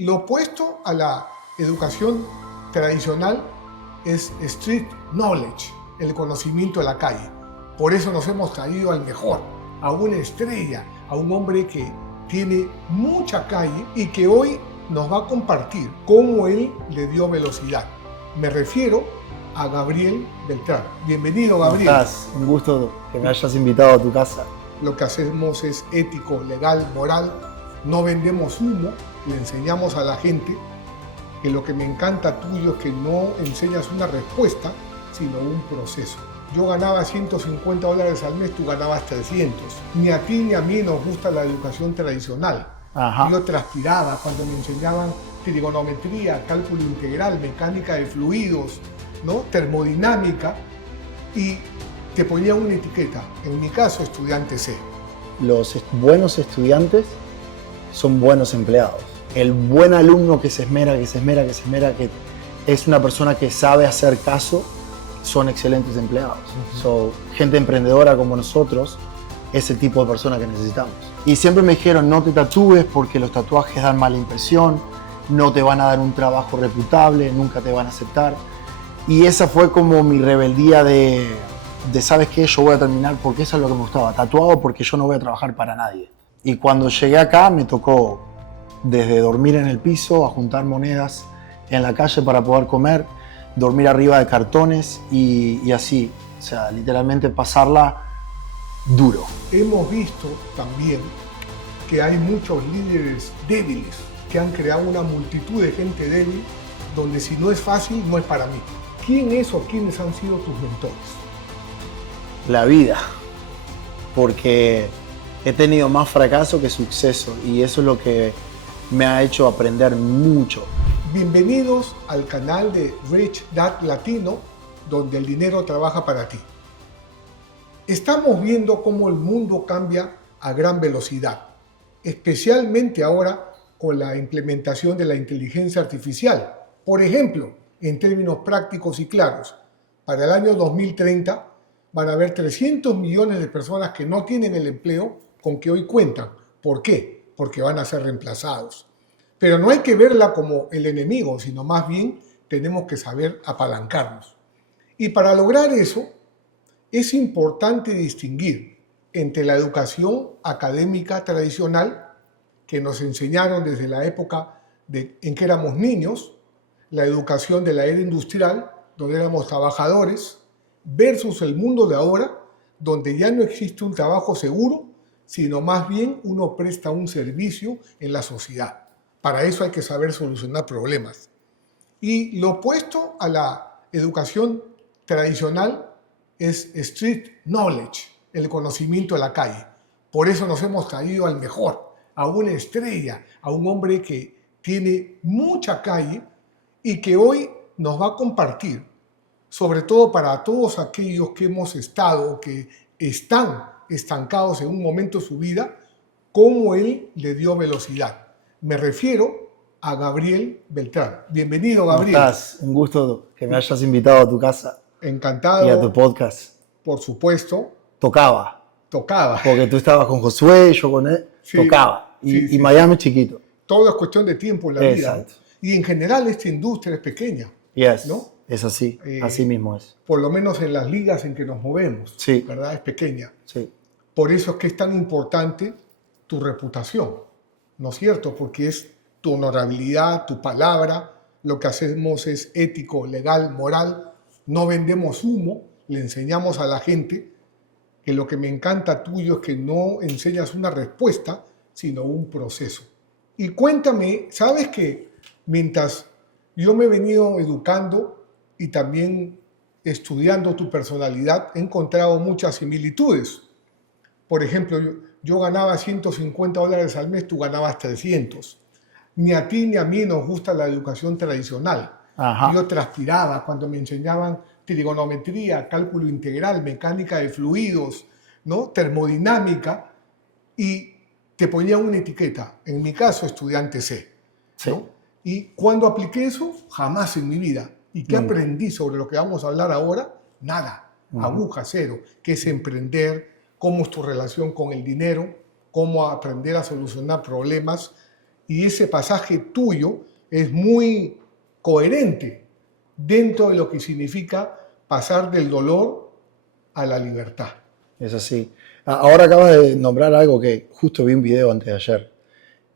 Lo opuesto a la educación tradicional es street knowledge, el conocimiento de la calle. Por eso nos hemos traído al mejor, a una estrella, a un hombre que tiene mucha calle y que hoy nos va a compartir cómo él le dio velocidad. Me refiero a Gabriel Beltrán. Bienvenido, Gabriel. ¿Cómo estás? Un gusto que me hayas invitado a tu casa. Lo que hacemos es ético, legal, moral. No vendemos humo, le enseñamos a la gente que lo que me encanta tuyo es que no enseñas una respuesta, sino un proceso. Yo ganaba $150 al mes, tú ganabas 300. Ni a ti ni a mí nos gusta la educación tradicional. Ajá. Yo transpiraba cuando me enseñaban trigonometría, cálculo integral, mecánica de fluidos, ¿no? Termodinámica, y te ponía una etiqueta. En mi caso, estudiante C. Los buenos estudiantes son buenos empleados. El buen alumno que se esmera, que es una persona que sabe hacer caso, son excelentes empleados. Gente emprendedora como nosotros es el tipo de persona que necesitamos. Y siempre me dijeron, no te tatúes porque los tatuajes dan mala impresión, no te van a dar un trabajo reputable, nunca te van a aceptar. Y esa fue como mi rebeldía de ¿sabes qué? Yo voy a terminar porque eso es lo que me gustaba, tatuado porque yo no voy a trabajar para nadie. Y cuando llegué acá me tocó desde dormir en el piso a juntar monedas en la calle para poder comer, dormir arriba de cartones y así, o sea, literalmente pasarla duro. Hemos visto también que hay muchos líderes débiles que han creado una multitud de gente débil donde si no es fácil, no es para mí. ¿Quién es o quiénes han sido tus mentores? La vida, porque he tenido más fracaso que suceso y eso es lo que me ha hecho aprender mucho. Bienvenidos al canal de Rich Dad Latino, donde el dinero trabaja para ti. Estamos viendo cómo el mundo cambia a gran velocidad, especialmente ahora con la implementación de la inteligencia artificial. Por ejemplo, en términos prácticos y claros, para el año 2030 van a haber 300 millones de personas que no tienen el empleo con que hoy cuentan. ¿Por qué? Porque van a ser reemplazados. Pero no hay que verla como el enemigo, sino más bien tenemos que saber apalancarnos. Y para lograr eso, es importante distinguir entre la educación académica tradicional, que nos enseñaron desde la época en que éramos niños, la educación de la era industrial, donde éramos trabajadores, versus el mundo de ahora, donde ya no existe un trabajo seguro, sino más bien uno presta un servicio en la sociedad. Para eso hay que saber solucionar problemas. Y lo opuesto a la educación tradicional es street knowledge, el conocimiento de la calle. Por eso nos hemos traído al mejor, a una estrella, a un hombre que tiene mucha calle y que hoy nos va a compartir, sobre todo para todos aquellos que hemos estado, que están estancados en un momento de su vida, cómo él le dio velocidad. Me refiero a Gabriel Beltrán. Bienvenido, Gabriel. ¿Cómo estás? Un gusto que me hayas invitado a tu casa. Encantado. Y a tu podcast. Por supuesto. Tocaba. Porque tú estabas con Josué, yo con él. Sí, tocaba. Y Miami es chiquito. Todo es cuestión de tiempo en la vida. Exacto. Y en general esta industria es pequeña. Yes. ¿No? Es así, así mismo es. Por lo menos en las ligas en que nos movemos, sí. ¿Verdad? Es pequeña. Sí. Por eso es que es tan importante tu reputación, ¿no es cierto? Porque es tu honorabilidad, tu palabra, lo que hacemos es ético, legal, moral, no vendemos humo, le enseñamos a la gente que lo que me encanta tuyo es que no enseñas una respuesta, sino un proceso. Y cuéntame, ¿sabes que mientras yo me he venido educando y también estudiando tu personalidad, he encontrado muchas similitudes? Por ejemplo, yo ganaba $150 al mes, tú ganabas 300. Ni a ti ni a mí nos gusta la educación tradicional. Ajá. Yo transpiraba cuando me enseñaban trigonometría, cálculo integral, mecánica de fluidos, ¿no? Termodinámica, y te ponía una etiqueta. En mi caso, estudiante C. Sí. ¿No? Y cuando apliqué eso, jamás en mi vida. ¿Y qué aprendí sobre lo que vamos a hablar ahora? Nada. Aguja cero. ¿Qué es emprender? ¿Cómo es tu relación con el dinero? ¿Cómo aprender a solucionar problemas? y ese pasaje tuyo es muy coherente dentro de lo que significa pasar del dolor a la libertad. Es así. Ahora acabas de nombrar algo que justo vi un video antes de ayer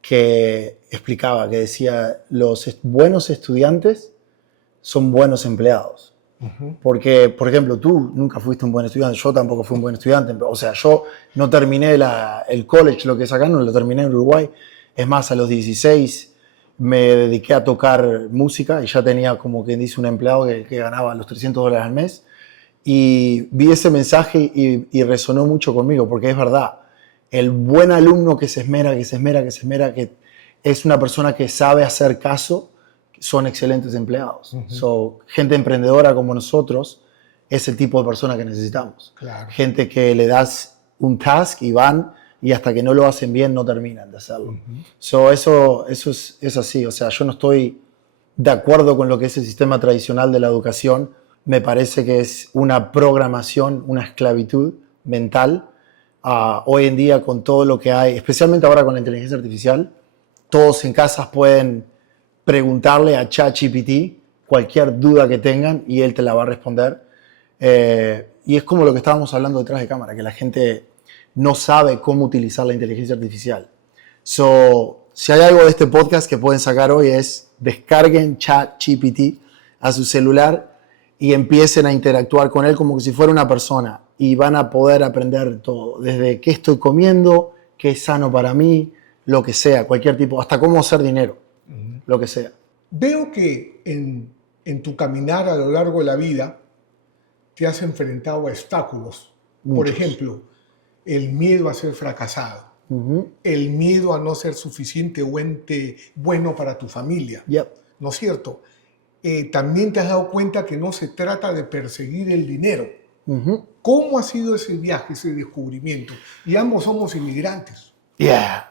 que explicaba, que decía, los buenos estudiantes son buenos empleados. Porque, por ejemplo, tú nunca fuiste un buen estudiante, yo tampoco fui un buen estudiante. O sea, yo no terminé el college, lo que es acá, no lo terminé en Uruguay. Es más, a los 16 me dediqué a tocar música y ya tenía, como quien dice, un empleado que ganaba los $300 al mes. Y vi ese mensaje y resonó mucho conmigo, porque es verdad. El buen alumno que se esmera, que es una persona que sabe hacer caso, son excelentes empleados. Gente emprendedora como nosotros es el tipo de persona que necesitamos. Claro. Gente que le das un task y van y hasta que no lo hacen bien no terminan de hacerlo. Eso es así. O sea, yo no estoy de acuerdo con lo que es el sistema tradicional de la educación. Me parece que es una programación, una esclavitud mental. Hoy en día con todo lo que hay, especialmente ahora con la inteligencia artificial, todos en casas pueden preguntarle a ChatGPT cualquier duda que tengan y él te la va a responder. Y es como lo que estábamos hablando detrás de cámara, que la gente no sabe cómo utilizar la inteligencia artificial. Si hay algo de este podcast que pueden sacar hoy es descarguen ChatGPT a su celular y empiecen a interactuar con él como si fuera una persona y van a poder aprender todo, desde qué estoy comiendo, qué es sano para mí, lo que sea, cualquier tipo, hasta cómo hacer dinero. Lo que sea. Veo que en tu caminar a lo largo de la vida te has enfrentado a obstáculos. Muchos. Por ejemplo, el miedo a ser fracasado, el miedo a no ser suficientemente bueno para tu familia. Yep. ¿No es cierto? También te has dado cuenta que no se trata de perseguir el dinero. ¿Cómo ha sido ese viaje, ese descubrimiento? Y ambos somos inmigrantes.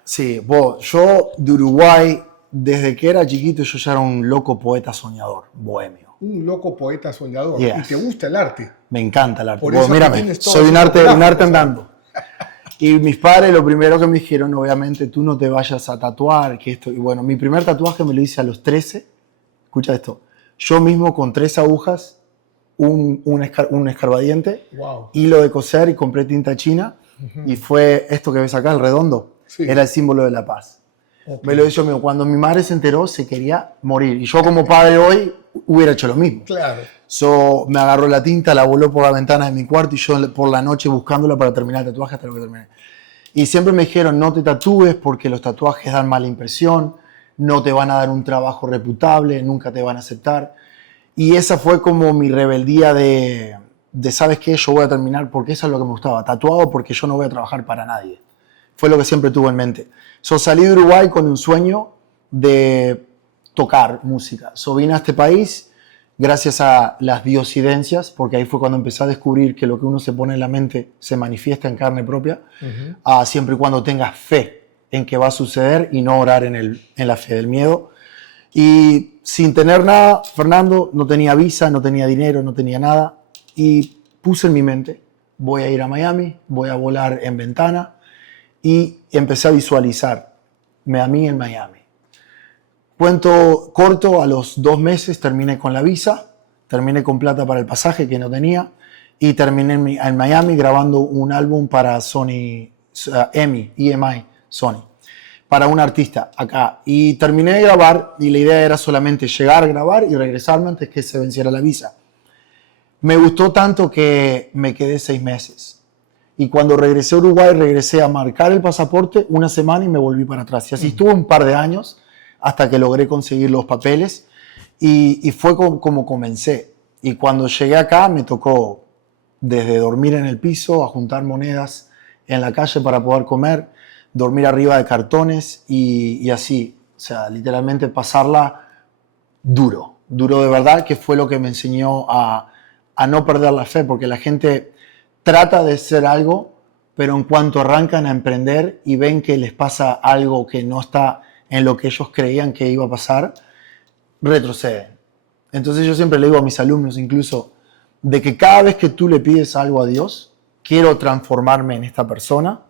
Sí. Yo de Uruguay, desde que era chiquito, yo ya era un loco poeta soñador, bohemio. Un loco poeta soñador. Yes. Y te gusta el arte. Me encanta el arte. Por eso Mírame, soy un arte andando. Y mis padres lo primero que me dijeron, obviamente, tú no te vayas a tatuar, que esto. Y bueno, mi primer tatuaje me lo hice a los 13. Escucha esto. Yo mismo con 3 agujas, un escarbadiente, hilo de coser y compré tinta china. Y fue esto que ves acá, el redondo. Sí. Era el símbolo de la paz. Me lo hizo mío. Cuando mi madre se enteró, se quería morir. Y yo como padre hoy hubiera hecho lo mismo. Claro. Me agarró la tinta, la voló por la ventana de mi cuarto y yo por la noche buscándola para terminar el tatuaje hasta lo que terminé. Y siempre me dijeron, no te tatúes porque los tatuajes dan mala impresión, no te van a dar un trabajo reputable, nunca te van a aceptar. Y esa fue como mi rebeldía de ¿sabes qué? Yo voy a terminar porque eso es lo que me gustaba. Tatuado porque yo no voy a trabajar para nadie. Fue lo que siempre tuve en mente. Salí de Uruguay con un sueño de tocar música. Vine a este país gracias a las diosidencias, porque ahí fue cuando empecé a descubrir que lo que uno se pone en la mente se manifiesta en carne propia, siempre y cuando tengas fe en que va a suceder y no orar en la fe del miedo. Y sin tener nada, Fernando, no tenía visa, no tenía dinero, no tenía nada, y puse en mi mente, voy a ir a Miami, voy a volar en ventana, y empecé a visualizarme a mí en Miami. Cuento corto, a los 2 meses terminé con la visa, terminé con plata para el pasaje que no tenía y terminé en Miami grabando un álbum para Sony, EMI, Sony, para un artista acá. Y terminé de grabar y la idea era solamente llegar a grabar y regresarme antes que se venciera la visa. Me gustó tanto que me quedé 6 meses. Y cuando regresé a Uruguay, regresé a marcar el pasaporte 1 semana y me volví para atrás. Y así estuve un par de años hasta que logré conseguir los papeles. Y fue como comencé. Y cuando llegué acá me tocó desde dormir en el piso a juntar monedas en la calle para poder comer, dormir arriba de cartones y así. O sea, literalmente pasarla duro de verdad, que fue lo que me enseñó a no perder la fe, porque la gente trata de ser algo, pero en cuanto arrancan a emprender y ven que les pasa algo que no está en lo que ellos creían que iba a pasar, retroceden. Entonces yo siempre le digo a mis alumnos incluso, de que cada vez que tú le pides algo a Dios, quiero transformarme en esta persona,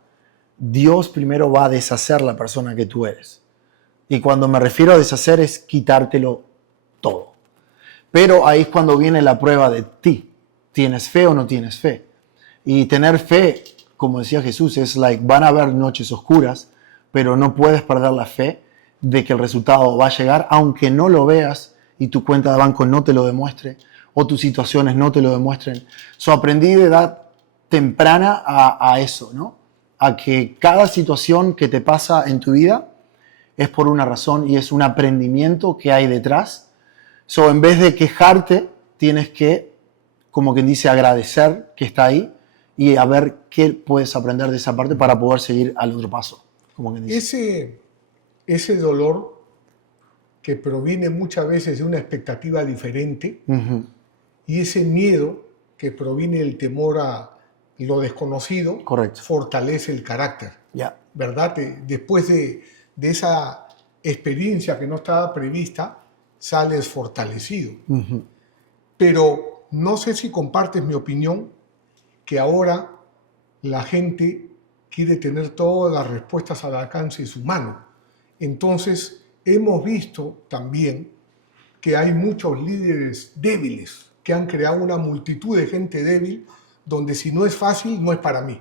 Dios primero va a deshacer la persona que tú eres. Y cuando me refiero a deshacer es quitártelo todo. Pero ahí es cuando viene la prueba de ti. ¿Tienes fe o no tienes fe? Y tener fe, como decía Jesús, es van a haber noches oscuras, pero no puedes perder la fe de que el resultado va a llegar, aunque no lo veas y tu cuenta de banco no te lo demuestre o tus situaciones no te lo demuestren. Aprendí de edad temprana a eso, ¿no? A que cada situación que te pasa en tu vida es por una razón y es un aprendimiento que hay detrás. En vez de quejarte, tienes que, como quien dice, agradecer que está ahí y a ver qué puedes aprender de esa parte para poder seguir al otro paso. Como quien dice. Ese dolor que proviene muchas veces de una expectativa diferente y ese miedo que proviene del temor a lo desconocido, correcto, fortalece el carácter. Yeah. ¿Verdad? Después de esa experiencia que no estaba prevista, sales fortalecido. Pero no sé si compartes mi opinión, que ahora la gente quiere tener todas las respuestas al alcance de su mano. Entonces, hemos visto también que hay muchos líderes débiles que han creado una multitud de gente débil donde si no es fácil, no es para mí.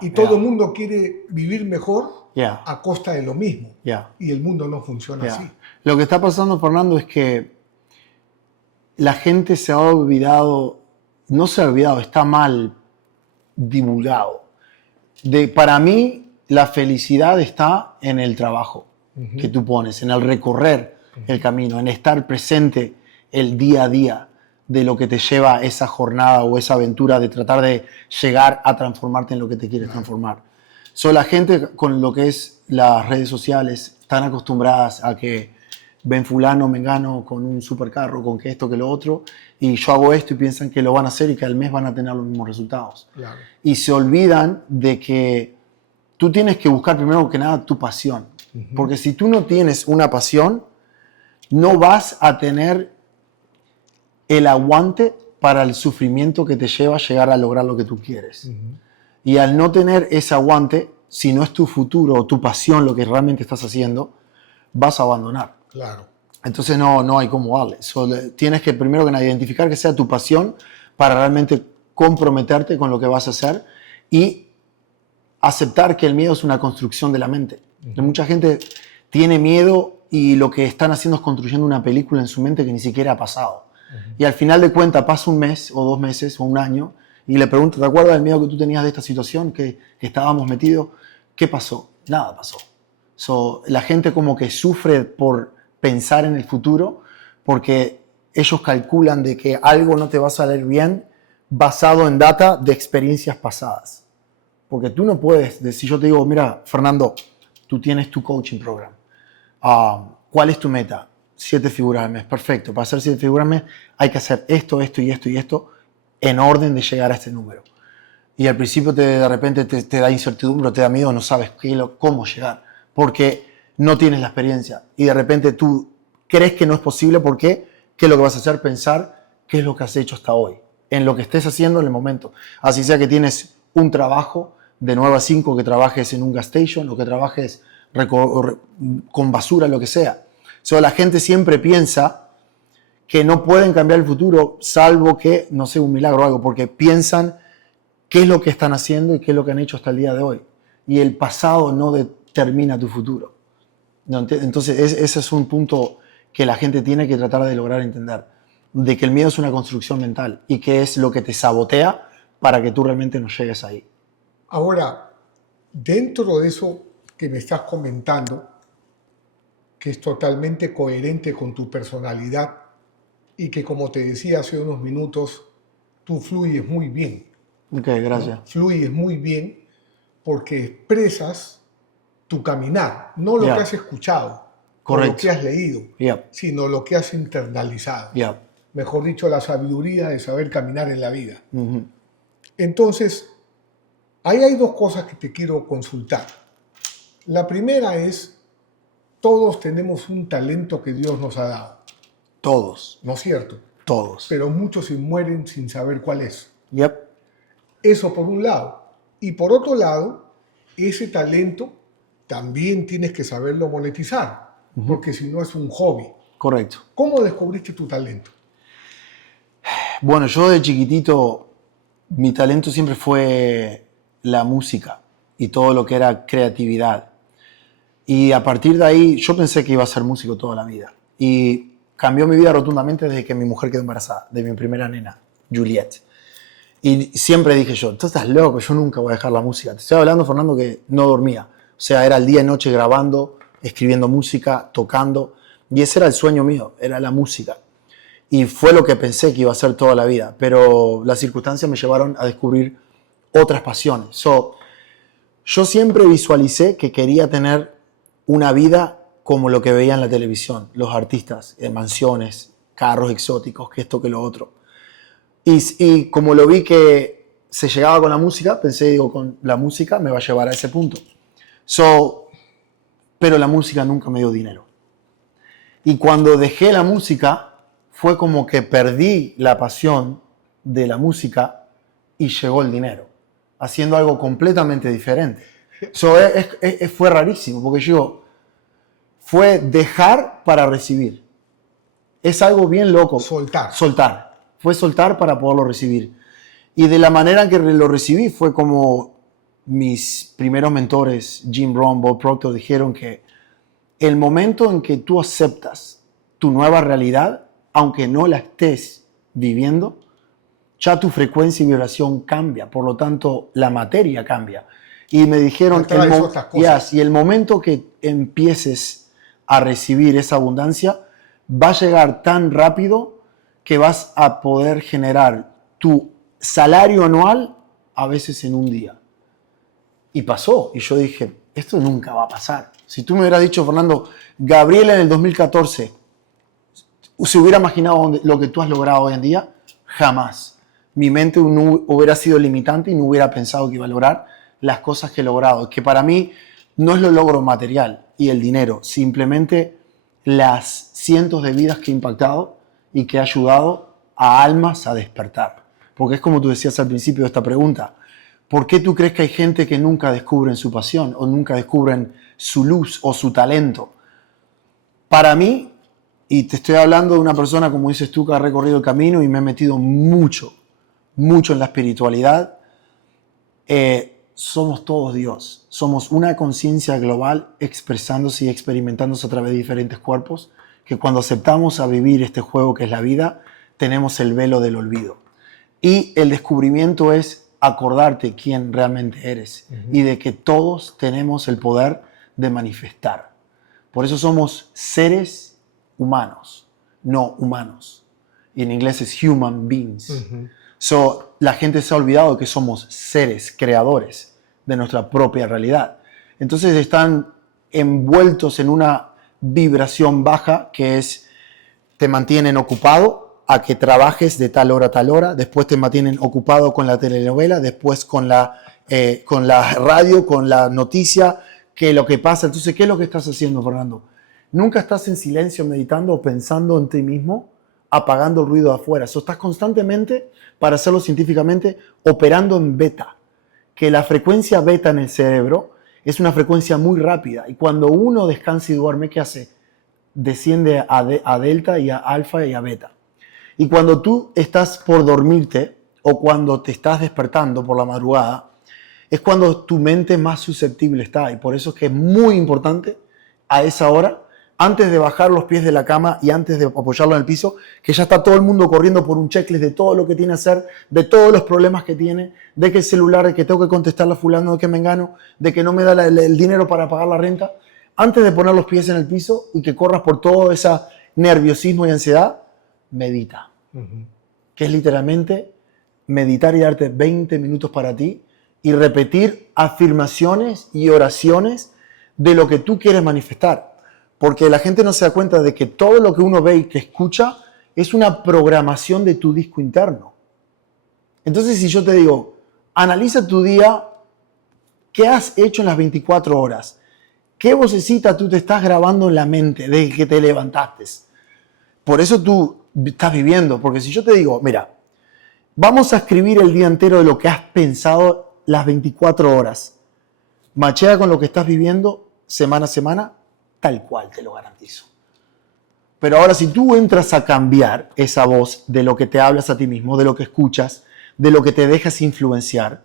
Y todo el mundo quiere vivir mejor a costa de lo mismo. Y el mundo no funciona así. Lo que está pasando, Fernando, es que la gente se ha olvidado, no se ha olvidado, está mal divulgado. Para mí, la felicidad está en el trabajo que tú pones, en el recorrer el camino, en estar presente el día a día de lo que te lleva a esa jornada o esa aventura de tratar de llegar a transformarte en lo que te quieres transformar. La gente con lo que es las redes sociales están acostumbradas a que ven fulano, mengano con un supercarro, con que esto, que lo otro, y yo hago esto y piensan que lo van a hacer y que al mes van a tener los mismos resultados. Claro. Y se olvidan de que tú tienes que buscar primero que nada tu pasión. Porque si tú no tienes una pasión, no vas a tener el aguante para el sufrimiento que te lleva a llegar a lograr lo que tú quieres. Y al no tener ese aguante, si no es tu futuro o tu pasión lo que realmente estás haciendo, vas a abandonar. Claro. Entonces no hay cómo darle. Tienes que primero que nada identificar que sea tu pasión para realmente comprometerte con lo que vas a hacer y aceptar que el miedo es una construcción de la mente. Mucha gente tiene miedo y lo que están haciendo es construyendo una película en su mente que ni siquiera ha pasado. Y al final de cuentas pasa un mes o 2 meses o un año y le pregunto, ¿te acuerdas del miedo que tú tenías de esta situación que estábamos metidos? ¿Qué pasó? Nada pasó. La gente como que sufre por pensar en el futuro porque ellos calculan de que algo no te va a salir bien basado en data de experiencias pasadas. Porque tú no puedes decir, yo te digo, mira, Fernando, tú tienes tu coaching program. ¿Cuál es tu meta? 7 figuras al mes. Perfecto. Para hacer 7 figuras al mes hay que hacer esto, esto y esto y esto en orden de llegar a este número. Y al principio de repente te da incertidumbre, te da miedo, no sabes cómo llegar. Porque no tienes la experiencia. Y de repente tú crees que no es posible porque ¿qué es lo que vas a hacer? Pensar qué es lo que has hecho hasta hoy. En lo que estés haciendo en el momento. Así sea que tienes un trabajo de 9 a 5, que trabajes en un gas station o que trabajes con basura, lo que sea. La gente siempre piensa que no pueden cambiar el futuro salvo que, no sé, un milagro o algo, porque piensan qué es lo que están haciendo y qué es lo que han hecho hasta el día de hoy. Y el pasado no determina tu futuro. Entonces, ese es un punto que la gente tiene que tratar de lograr entender, de que el miedo es una construcción mental y que es lo que te sabotea para que tú realmente no llegues ahí. Ahora, dentro de eso que me estás comentando, que es totalmente coherente con tu personalidad y que, como te decía hace unos minutos, tú fluyes muy bien. Ok, gracias. ¿No? Fluyes muy bien porque expresas tu caminar, no lo que has escuchado, o lo que has leído, sino lo que has internalizado. Mejor dicho, la sabiduría de saber caminar en la vida. Entonces, ahí hay 2 cosas que te quiero consultar. La primera es, todos tenemos un talento que Dios nos ha dado. Todos. ¿No es cierto? Todos. Pero muchos se mueren sin saber cuál es. Eso por un lado. Y por otro lado, ese talento también tienes que saberlo monetizar. porque si no es un hobby. Correcto. ¿Cómo descubriste tu talento? Bueno, yo de chiquitito, mi talento siempre fue la música y todo lo que era creatividad. Y a partir de ahí, yo pensé que iba a ser músico toda la vida. Y cambió mi vida rotundamente desde que mi mujer quedó embarazada, de mi primera nena, Juliette. Y siempre dije yo, tú estás loco, yo nunca voy a dejar la música. Te estoy hablando, Fernando, que no dormía. O sea, era el día y noche grabando, escribiendo música, tocando. Y ese era el sueño mío, era la música. Y fue lo que pensé que iba a hacer toda la vida. Pero las circunstancias me llevaron a descubrir otras pasiones. Yo siempre visualicé que quería tener una vida como lo que veía en la televisión. Los artistas, en mansiones, carros exóticos, que esto, que lo otro. Y como lo vi que se llegaba con la música, pensé, digo, con la música me va a llevar a ese punto. Pero la música nunca me dio dinero. Y cuando dejé la música, fue como que perdí la pasión de la música y llegó el dinero, haciendo algo completamente diferente. Fue rarísimo, porque fue dejar para recibir. Es algo bien loco. Soltar. Fue soltar para poderlo recibir. Y de la manera en que lo recibí fue como mis primeros mentores, Jim Rohn, Bob Proctor, dijeron que el momento en que tú aceptas tu nueva realidad, aunque no la estés viviendo, ya tu frecuencia y vibración cambia. Por lo tanto, la materia cambia. Y me dijeron, y el momento que empieces a recibir esa abundancia, va a llegar tan rápido que vas a poder generar tu salario anual a veces en un día. Y pasó. Y yo dije, esto nunca va a pasar. Si tú me hubieras dicho, Fernando, Gabriel en el 2014, ¿se hubiera imaginado lo que tú has logrado hoy en día? Jamás. Mi mente no hubiera sido limitante y no hubiera pensado que iba a lograr las cosas que he logrado. Que para mí no es lo logro material y el dinero, simplemente las cientos de vidas que he impactado y que he ayudado a almas a despertar. Porque es como tú decías al principio de esta pregunta, ¿por qué tú crees que hay gente que nunca descubren su pasión o nunca descubren su luz o su talento? Para mí, y te estoy hablando de una persona, como dices tú, que ha recorrido el camino y me he metido mucho en la espiritualidad, somos todos Dios. Somos una conciencia global expresándose y experimentándose a través de diferentes cuerpos, que cuando aceptamos a vivir este juego que es la vida, tenemos el velo del olvido. Y el descubrimiento es acordarte quién realmente eres y de que todos tenemos el poder de manifestar. Por eso somos seres humanos, no humanos. Y en inglés es human beings. La gente se ha olvidado que somos seres creadores de nuestra propia realidad. Entonces están envueltos en una vibración baja que te mantienen ocupado a que trabajes de tal hora a tal hora, después te mantienen ocupado con la telenovela, después con la radio, con la noticia, que lo que pasa. Entonces, ¿qué es lo que estás haciendo, Fernando? Nunca estás en silencio meditando o pensando en ti mismo, apagando el ruido de afuera. Estás constantemente, para hacerlo científicamente, operando en beta, que la frecuencia beta en el cerebro es una frecuencia muy rápida. Y cuando uno descansa y duerme, ¿qué hace? Desciende a delta y a alfa y a beta. Y cuando tú estás por dormirte o cuando te estás despertando por la madrugada, es cuando tu mente más susceptible está. Y por eso es que es muy importante a esa hora, antes de bajar los pies de la cama y antes de apoyarlo en el piso, que ya está todo el mundo corriendo por un checklist de todo lo que tiene que hacer, de todos los problemas que tiene, de que el celular, de que tengo que contestarle a fulano, de que me engano, de que no me da el dinero para pagar la renta. Antes de poner los pies en el piso y que corras por todo ese nerviosismo y ansiedad, medita. Que es literalmente meditar y darte 20 minutos para ti y repetir afirmaciones y oraciones de lo que tú quieres manifestar. Porque la gente no se da cuenta de que todo lo que uno ve y que escucha es una programación de tu disco interno. Entonces, si yo te digo, analiza tu día, ¿qué has hecho en las 24 horas? ¿Qué vocecita tú te estás grabando en la mente desde que te levantaste? Por eso tú estás viviendo. Porque si yo te digo, mira, vamos a escribir el día entero de lo que has pensado las 24 horas. Machea con lo que estás viviendo semana a semana tal cual, te lo garantizo. Pero ahora, si tú entras a cambiar esa voz de lo que te hablas a ti mismo, de lo que escuchas, de lo que te dejas influenciar,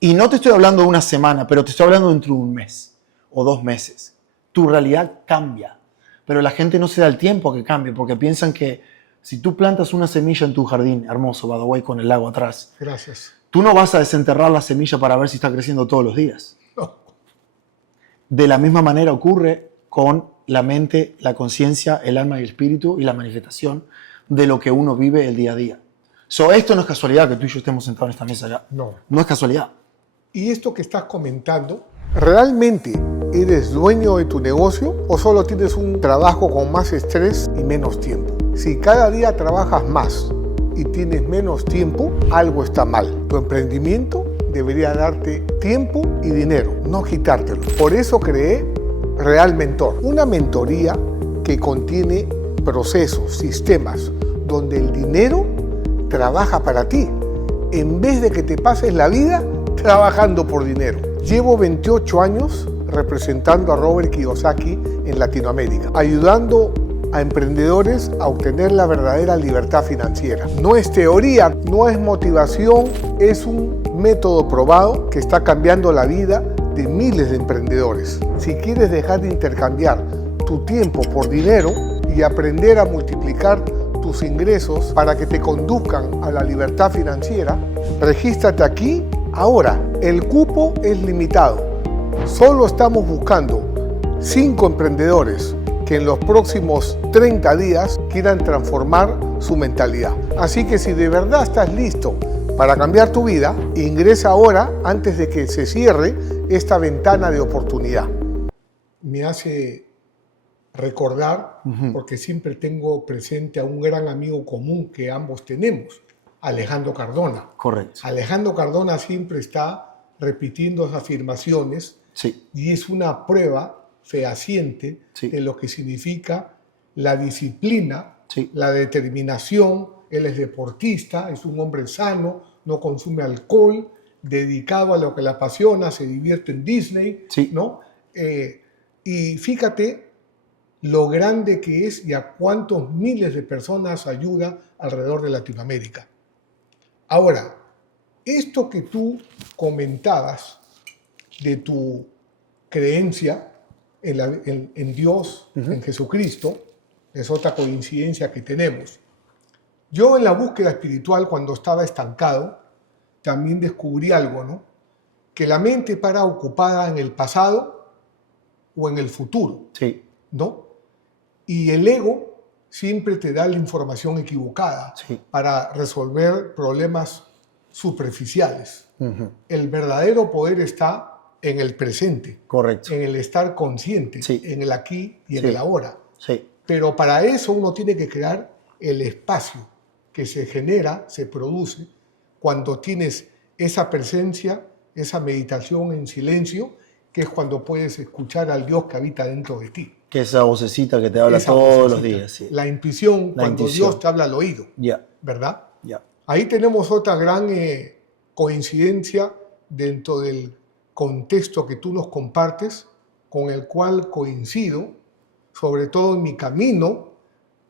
y no te estoy hablando de una semana, pero te estoy hablando dentro de un mes o 2 meses, tu realidad cambia. Pero la gente no se da el tiempo a que cambie, porque piensan que si tú plantas una semilla en tu jardín, hermoso, by the way, con el lago atrás, Gracias. tú no vas a desenterrar la semilla para ver si está creciendo todos los días. No. De la misma manera ocurre con la mente, la conciencia, el alma y el espíritu y la manifestación de lo que uno vive el día a día. Esto no es casualidad que tú y yo estemos sentados en esta mesa ya. No. No es casualidad. Y esto que estás comentando, ¿realmente eres dueño de tu negocio o solo tienes un trabajo con más estrés y menos tiempo? Si cada día trabajas más y tienes menos tiempo, algo está mal. Tu emprendimiento debería darte tiempo y dinero, no quitártelo. Por eso creé Real Mentor, una mentoría que contiene procesos, sistemas, donde el dinero trabaja para ti, en vez de que te pases la vida trabajando por dinero. Llevo 28 años representando a Robert Kiyosaki en Latinoamérica, ayudando a emprendedores a obtener la verdadera libertad financiera. No es teoría, no es motivación, es un método probado que está cambiando la vida de miles de emprendedores. Si quieres dejar de intercambiar tu tiempo por dinero y aprender a multiplicar tus ingresos para que te conduzcan a la libertad financiera, regístrate aquí ahora. El cupo es limitado. Solo estamos buscando 5 emprendedores que en los próximos 30 días quieran transformar su mentalidad. Así que si de verdad estás listo para cambiar tu vida, ingresa ahora antes de que se cierre esta ventana de oportunidad. Me hace recordar, porque siempre tengo presente a un gran amigo común que ambos tenemos, Alejandro Cardona. Correcto. Alejandro Cardona siempre está repitiendo esas afirmaciones, sí, y es una prueba fehaciente sí, de lo que significa la disciplina, sí, la determinación. Él es deportista, es un hombre sano, no consume alcohol, dedicado a lo que le apasiona, se divierte en Disney, sí, ¿no? Y fíjate lo grande que es y a cuántos miles de personas ayuda alrededor de Latinoamérica. Ahora, esto que tú comentabas de tu creencia en Dios, en Jesucristo, es otra coincidencia que tenemos. Yo en la búsqueda espiritual, cuando estaba estancado, también descubrí algo, ¿no? Que la mente para ocupada en el pasado o en el futuro, sí, ¿no? Y el ego siempre te da la información equivocada sí, para resolver problemas superficiales. El verdadero poder está en el presente, correcto, en el estar consciente, sí, en el aquí y en sí, el ahora. sí, Pero para eso uno tiene que crear el espacio que se genera, se produce, cuando tienes esa presencia, esa meditación en silencio, que es cuando puedes escuchar al Dios que habita dentro de ti. que esa vocecita que te habla Esa todos vocecita, los días. Sí. La intuición, cuando intuición. Dios te habla al oído, ¿verdad? Ahí tenemos otra gran coincidencia dentro del contexto que tú nos compartes, con el cual coincido, sobre todo en mi camino,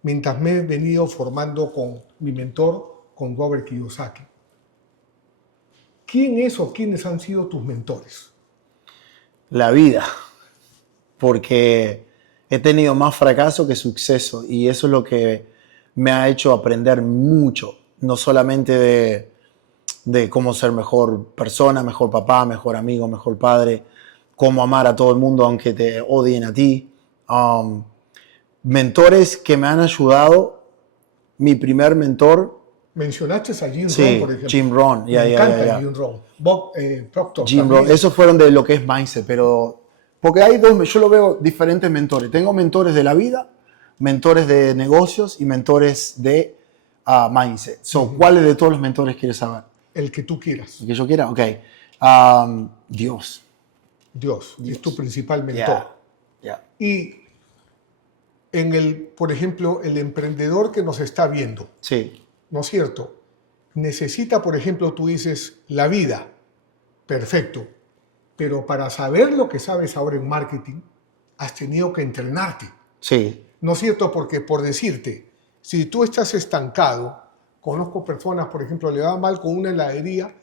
mientras me he venido formando con mi mentor, con Robert Kiyosaki. ¿Quién es o quiénes han sido tus mentores? La vida, porque he tenido más fracaso que suceso y eso es lo que me ha hecho aprender mucho, no solamente de cómo ser mejor persona, mejor papá, mejor amigo, mejor padre, cómo amar a todo el mundo aunque te odien a ti. Mentores que me han ayudado, mi primer mentor... Mencionaste a Jim Rohn, por ejemplo. Jim Rohn, Me encanta Jim Rohn. Bob Proctor. Jim Rohn, esos fueron de lo que es mindset, pero... Porque hay dos, yo lo veo diferentes mentores. Tengo mentores de la vida, mentores de negocios y mentores de mindset. ¿Cuáles de todos los mentores quieres saber? El que tú quieras. ¿El que yo quiera? Ok. Dios. Dios es tu principal mentor. Y por ejemplo, el emprendedor que nos está viendo, sí, ¿no es cierto? Necesita, por ejemplo, tú dices, la vida. Perfecto. Pero para saber lo que sabes ahora en marketing, has tenido que entrenarte. Sí, ¿No es cierto? Porque, por decirte, si tú estás estancado, conozco personas, por ejemplo, le va mal con una heladería,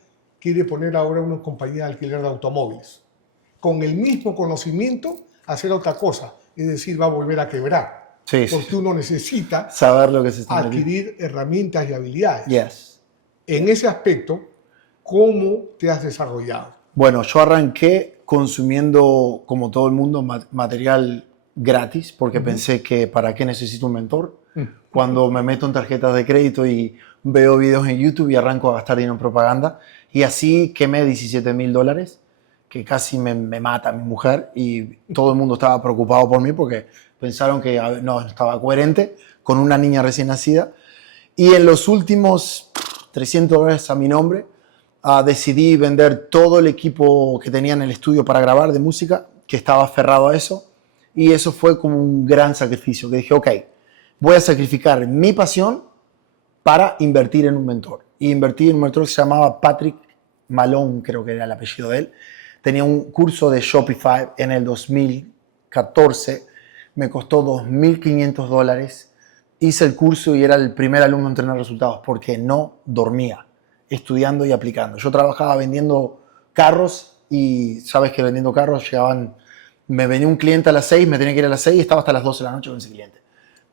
quiere poner ahora una compañía de alquiler de automóviles. Con el mismo conocimiento, hacer otra cosa, es decir, va a volver a quebrar. sí, Porque sí. uno necesita Saber lo que se está metiendo. adquirir herramientas y habilidades. Yes. En ese aspecto, ¿cómo te has desarrollado? Bueno, yo arranqué consumiendo, como todo el mundo, material gratis, porque pensé que ¿para qué necesito un mentor? Cuando me meto en tarjetas de crédito y veo videos en YouTube y arranco a gastar dinero en propaganda. Y así quemé $17,000, que casi me mata mi mujer, y todo el mundo estaba preocupado por mí porque pensaron que no estaba coherente con una niña recién nacida. Y en los últimos $300 a mi nombre, decidí vender todo el equipo que tenía en el estudio para grabar de música, que estaba aferrado a eso. Y eso fue como un gran sacrificio, que dije, ok, voy a sacrificar mi pasión para invertir en un mentor. Y invertí en un mentor que se llamaba Patrick Malone, creo que era el apellido de él. Tenía un curso de Shopify en el 2014, me costó $2,500. Hice el curso y era el primer alumno en tener resultados porque no dormía, estudiando y aplicando. Yo trabajaba vendiendo carros y sabes que vendiendo carros me venía un cliente a las 6, me tenía que ir a las 6 y estaba hasta las 12 de la noche con ese cliente.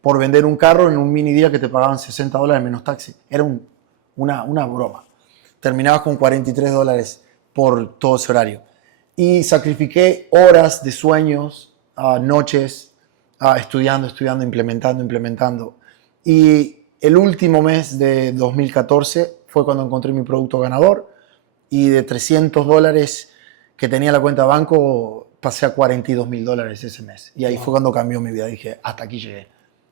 Por vender un carro en un mini día que te pagaban $60 menos taxi. Era una broma. Terminabas con $43 por todo ese horario. Y sacrifiqué horas de sueños, noches, estudiando, implementando. Y el último mes de 2014 fue cuando encontré mi producto ganador y de $300 que tenía en la cuenta de banco pasé a $42,000 ese mes. Y ahí fue cuando cambió mi vida. Dije, hasta aquí llegué.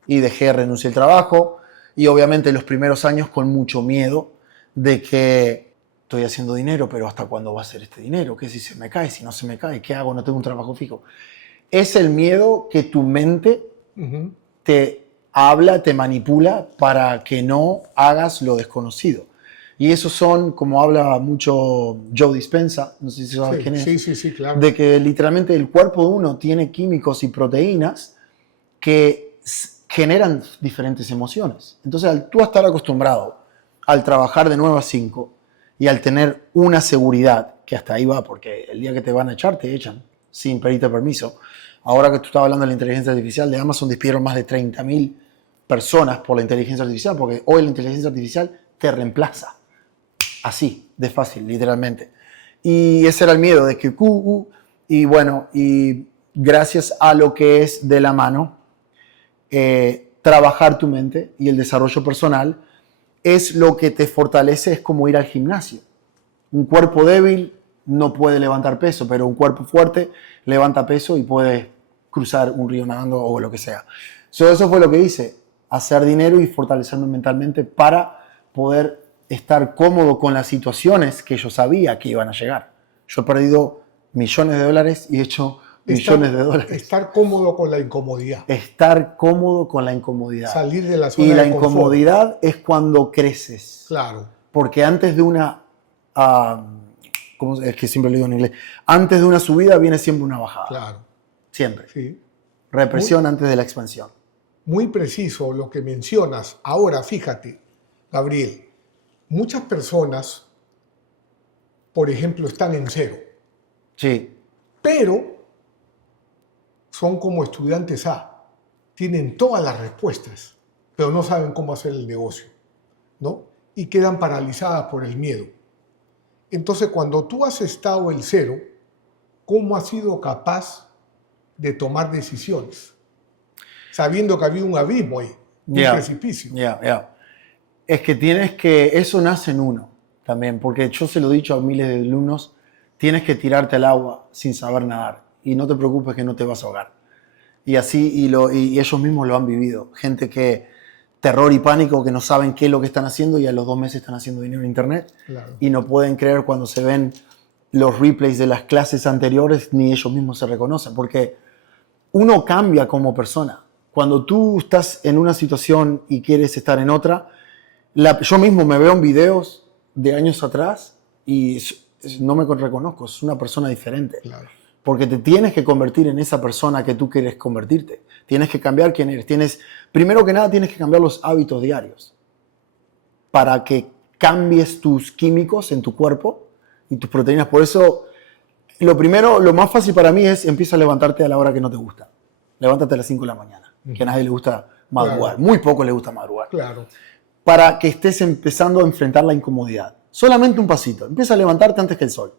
Y renuncié al trabajo y obviamente los primeros años con mucho miedo de que estoy haciendo dinero, pero ¿hasta cuándo va a ser este dinero? ¿Qué si se me cae? Si no se me cae, ¿qué hago? No tengo un trabajo fijo. Es el miedo que tu mente te habla, te manipula para que no hagas lo desconocido. Y esos son, como habla mucho Joe Dispenza, no sé si sabes quién es, Sí, claro. de que literalmente el cuerpo de uno tiene químicos y proteínas que generan diferentes emociones. Entonces, al tú estar acostumbrado al trabajar de 9 a 5 y al tener una seguridad, que hasta ahí va, porque el día que te van a echar, te echan, sin pedirte permiso. Ahora que tú estabas hablando de la inteligencia artificial, de Amazon despidieron más de 30,000 personas por la inteligencia artificial, porque hoy la inteligencia artificial te reemplaza. Así, de fácil, literalmente. Y ese era el miedo de que... Y bueno, y gracias a lo que es de la mano, trabajar tu mente y el desarrollo personal es lo que te fortalece, es como ir al gimnasio. Un cuerpo débil no puede levantar peso, pero un cuerpo fuerte levanta peso y puede cruzar un río nadando o lo que sea. Eso fue lo que hice, hacer dinero y fortalecerme mentalmente para poder estar cómodo con las situaciones que yo sabía que iban a llegar. Yo he perdido millones de dólares y he hecho millones de dólares. Estar cómodo con la incomodidad. Estar cómodo con la incomodidad. Salir de la zona y la de confort. incomodidad es cuando creces. Claro. Porque antes de una... ¿cómo es que siempre lo digo en inglés? Antes de una subida viene siempre una bajada. Claro. Siempre. Sí. Represión antes de la expansión. Muy preciso lo que mencionas. Ahora, fíjate, Gabriel, muchas personas, por ejemplo, están en cero. Sí. Pero son como estudiantes A. Tienen todas las respuestas, pero no saben cómo hacer el negocio, ¿no? Y quedan paralizadas por el miedo. Entonces, cuando tú has estado en cero, ¿cómo has sido capaz de tomar decisiones? Sabiendo que había un abismo ahí, un precipicio. Es que eso nace en uno también, porque yo se lo he dicho a miles de alumnos, tienes que tirarte al agua sin saber nadar y no te preocupes que no te vas a ahogar. Y así, y ellos mismos lo han vivido. Gente que, terror y pánico, que no saben qué es lo que están haciendo y a los 2 meses están haciendo dinero en internet. Claro. Y no pueden creer cuando se ven los replays de las clases anteriores, ni ellos mismos se reconocen, porque uno cambia como persona. Cuando tú estás en una situación y quieres estar en otra, yo mismo me veo en videos de años atrás y no me reconozco, es una persona diferente. Claro. porque te tienes que convertir en esa persona que tú quieres convertirte. Tienes que cambiar quién eres. Primero que nada, tienes que cambiar los hábitos diarios para que cambies tus químicos en tu cuerpo y tus proteínas. Por eso, lo primero, lo más fácil para mí es empieza a levantarte a la hora que no te gusta. Levántate a las 5 de la mañana, que a nadie le gusta madrugar. Claro. Muy poco le gusta madrugar. Claro. Para que estés empezando a enfrentar la incomodidad. Solamente un pasito. Empieza a levantarte antes que el sol.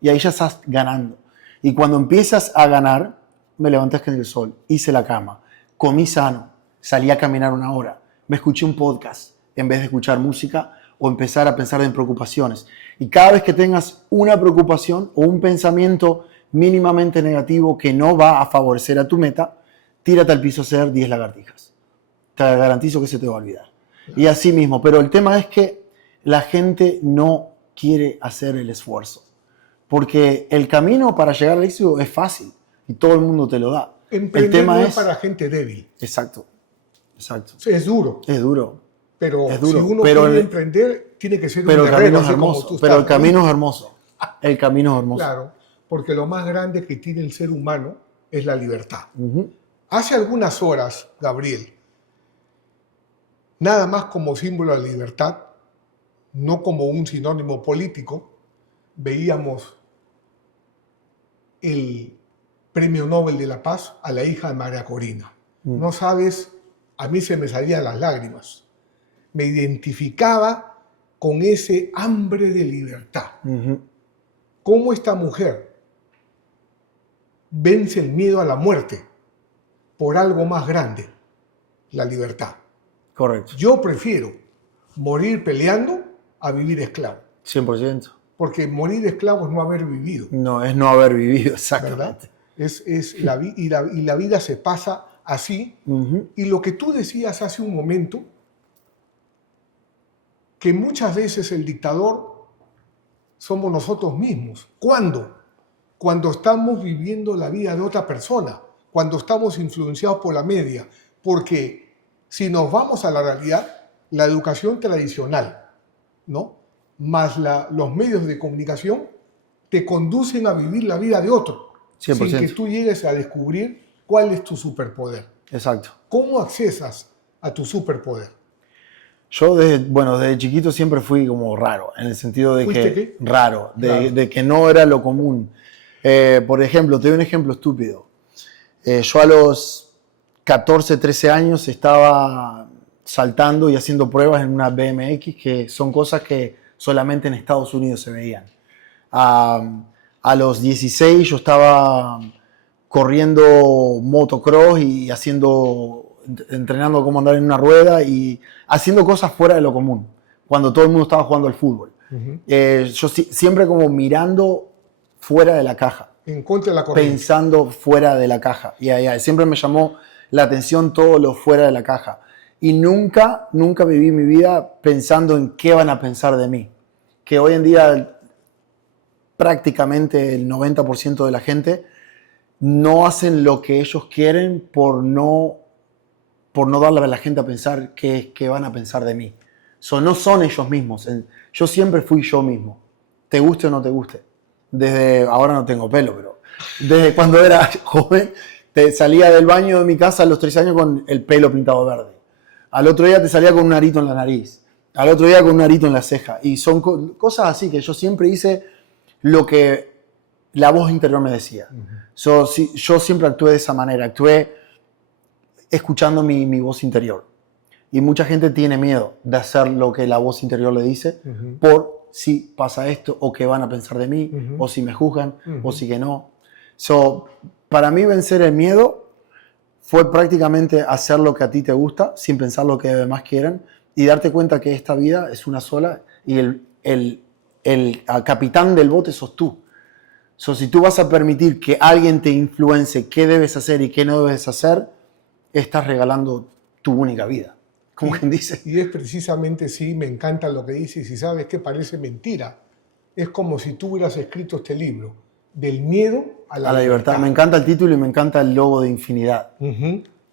Y ahí ya estás ganando. Y cuando empiezas a ganar, me levanté antes que el sol, hice la cama, comí sano, salí a caminar 1 hora, me escuché un podcast en vez de escuchar música o empezar a pensar en preocupaciones. Y cada vez que tengas una preocupación o un pensamiento mínimamente negativo que no va a favorecer a tu meta, tírate al piso a hacer 10 lagartijas. Te garantizo que se te va a olvidar. Y así mismo. Pero el tema es que la gente no quiere hacer el esfuerzo. Porque el camino para llegar al éxito es fácil y todo el mundo te lo da. Emprender el tema no es para gente débil. Exacto, exacto. Sí, es duro. Es duro. Pero Es duro, si uno pero quiere emprender, tiene que ser un el guerrero, camino es así como hermoso. tú Pero el estás, ¿no? camino es hermoso. El camino es hermoso. Claro, porque lo más grande que tiene el ser humano es la libertad. Ujú. Hace algunas horas, Gabriel, nada más como símbolo de la libertad, no como un sinónimo político, veíamos el Premio Nobel de la Paz a la hija de María Corina. No sabes, a mí se me salían las lágrimas. Me identificaba con ese hambre de libertad. Ujú. Cómo esta mujer vence el miedo a la muerte por algo más grande, la libertad. Correcto. Yo prefiero morir peleando a vivir esclavo, 100%. porque morir esclavo es no haber vivido, No, es no haber vivido, ¿verdad? exactamente. Es y la vida se pasa así. Ujú. Y lo que tú decías hace un momento, que muchas veces el dictador somos nosotros mismos. ¿Cuándo? Cuando estamos viviendo la vida de otra persona, cuando estamos influenciados por la media. Porque si nos vamos a la realidad, la educación tradicional, ¿no?, más los medios de comunicación te conducen a vivir la vida de otro, 100%. sin que tú llegues a descubrir cuál es tu superpoder. Exacto. ¿Cómo accesas a tu superpoder? Yo desde chiquito siempre fui como raro, en el sentido de ¿Fuiste que qué? raro, Claro. de que no era lo común. Por ejemplo, te doy un ejemplo estúpido. Yo a los 14, 13 años estaba saltando y haciendo pruebas en una BMX, que son cosas que solamente en Estados Unidos se veían. A los 16 yo estaba corriendo motocross y entrenando cómo andar en una rueda y haciendo cosas fuera de lo común, cuando todo el mundo estaba jugando al fútbol. Yo siempre como mirando fuera de la caja, En contra de la corriente. pensando fuera de la caja. Siempre me llamó la atención todo lo fuera de la caja. Y nunca viví mi vida pensando en qué van a pensar de mí. Que hoy en día prácticamente el 90% de la gente no hacen lo que ellos quieren por no darle a la gente a pensar qué van a pensar de mí. No son ellos mismos. Yo siempre fui yo mismo. Te guste o no te guste. Ahora no tengo pelo, pero desde cuando era joven salía del baño de mi casa a los 3 años con el pelo pintado verde. Al otro día te salía con un arito en la nariz. Al otro día con un arito en la ceja. Y son cosas así que yo siempre hice lo que la voz interior me decía. Yo siempre actué de esa manera. Actué escuchando mi voz interior. Y mucha gente tiene miedo de hacer lo que la voz interior le dice por si pasa esto o qué van a pensar de mí o si me juzgan o si que no. Para mí vencer el miedo fue prácticamente hacer lo que a ti te gusta sin pensar lo que los demás quieran y darte cuenta que esta vida es una sola y el capitán del bote sos tú. Si tú vas a permitir que alguien te influencie qué debes hacer y qué no debes hacer, estás regalando tu única vida. Como quien dice. Y es precisamente, sí, me encanta lo que dices y sabes que parece mentira. Es como si tú hubieras escrito este libro, del miedo a la libertad. Me encanta el título y me encanta el logo de infinidad.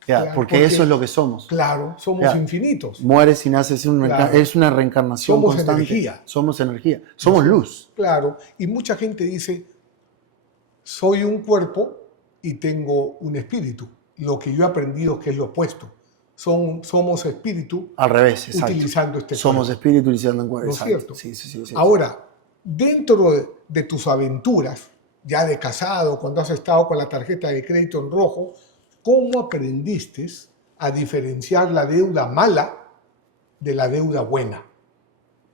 Claro, porque eso es lo que somos. Claro, somos infinitos. Mueres y naces, Claro. es una reencarnación Somos constante. energía. Somos energía. Somos luz. Claro, y mucha gente dice, soy un cuerpo y tengo un espíritu. Lo que yo he aprendido es que es lo opuesto. Somos espíritu Al revés, exacto. utilizando este Somos cuerpo. espíritu utilizando un cuerpo. ¿No es cierto? Sí, sí, sí, sí. Ahora, dentro de tus aventuras, ya de casado, cuando has estado con la tarjeta de crédito en rojo, ¿cómo aprendiste a diferenciar la deuda mala de la deuda buena?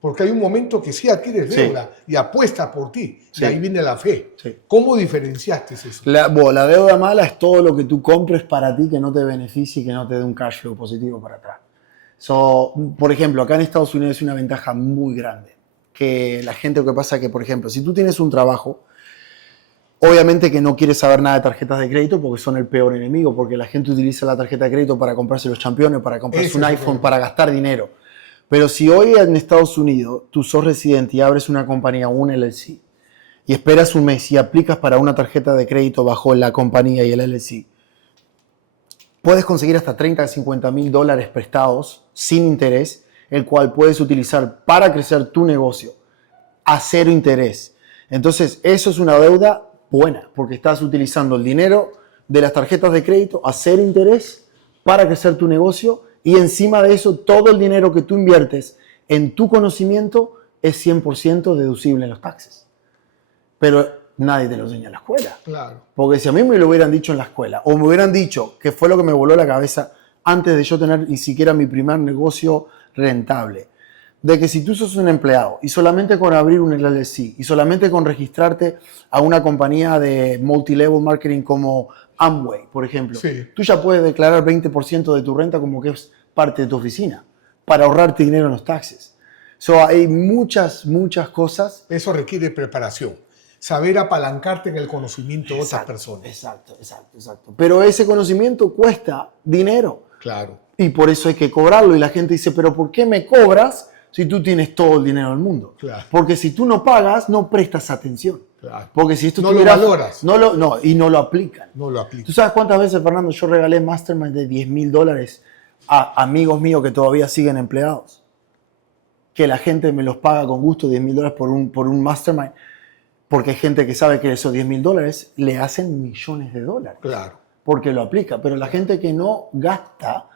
Porque hay un momento que sí adquieres deuda y apuestas por ti, y ahí viene la fe. Sí. ¿Cómo diferenciaste eso? La deuda mala es todo lo que tú compres para ti que no te beneficie y que no te dé un cash flow positivo para atrás. Por ejemplo, acá en Estados Unidos es una ventaja muy grande. Que la gente, lo que pasa es que, por ejemplo, si tú tienes un trabajo, obviamente que no quieres saber nada de tarjetas de crédito porque son el peor enemigo, porque la gente utiliza la tarjeta de crédito para comprarse los campeones, para comprarse un iPhone, para gastar dinero. Pero si hoy en Estados Unidos tú sos residente y abres una compañía, un LLC, y esperas un mes y aplicas para una tarjeta de crédito bajo la compañía y el LLC, puedes conseguir hasta 30 a 50 mil dólares prestados sin interés, el cual puedes utilizar para crecer tu negocio a cero interés. Entonces, eso es una deuda buena, porque estás utilizando el dinero de las tarjetas de crédito a cero interés para crecer tu negocio. Y encima de eso, todo el dinero que tú inviertes en tu conocimiento es 100% deducible en los taxes. Pero nadie te lo enseña en la escuela. Claro. Porque si a mí me lo hubieran dicho en la escuela, o me hubieran dicho, que fue lo que me voló la cabeza antes de yo tener ni siquiera mi primer negocio rentable, de que si tú sos un empleado y solamente con abrir un LLC y solamente con registrarte a una compañía de multilevel marketing como Amway, por ejemplo, tú ya puedes declarar 20% de tu renta como que es parte de tu oficina para ahorrarte dinero en los taxes. Hay muchas cosas. Eso requiere preparación. Saber apalancarte en el conocimiento de otras personas. Exacto. Pero ese conocimiento cuesta dinero. Claro. Y por eso hay que cobrarlo. Y la gente dice, ¿pero por qué me cobras si tú tienes todo el dinero del mundo? Claro. Porque si tú no pagas, no prestas atención. Claro. Porque si esto no lo valoras. Y no lo aplican. No lo aplican. ¿Tú sabes cuántas veces, Fernando, yo regalé mastermind de $10,000 a amigos míos que todavía siguen empleados? Que la gente me los paga con gusto, $10,000 por un mastermind. Porque hay gente que sabe que esos $10,000 le hacen millones de dólares. Claro. Porque lo aplica. Pero la gente que no gasta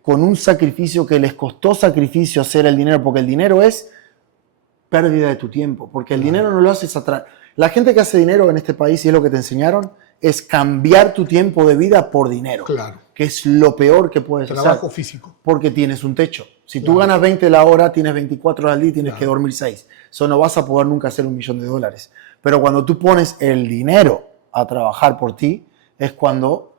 con un sacrificio que les costó sacrificio hacer el dinero, porque el dinero es pérdida de tu tiempo, porque el dinero no lo haces atrás. La gente que hace dinero en este país, y es lo que te enseñaron, es cambiar tu tiempo de vida por dinero. Claro. Que es lo peor que puedes hacer. Trabajo físico. Porque tienes un techo. Si tú ganas 20 la hora, tienes 24 horas al día y tienes que dormir 6. Eso no vas a poder nunca hacer $1,000,000. Pero cuando tú pones el dinero a trabajar por ti, es cuando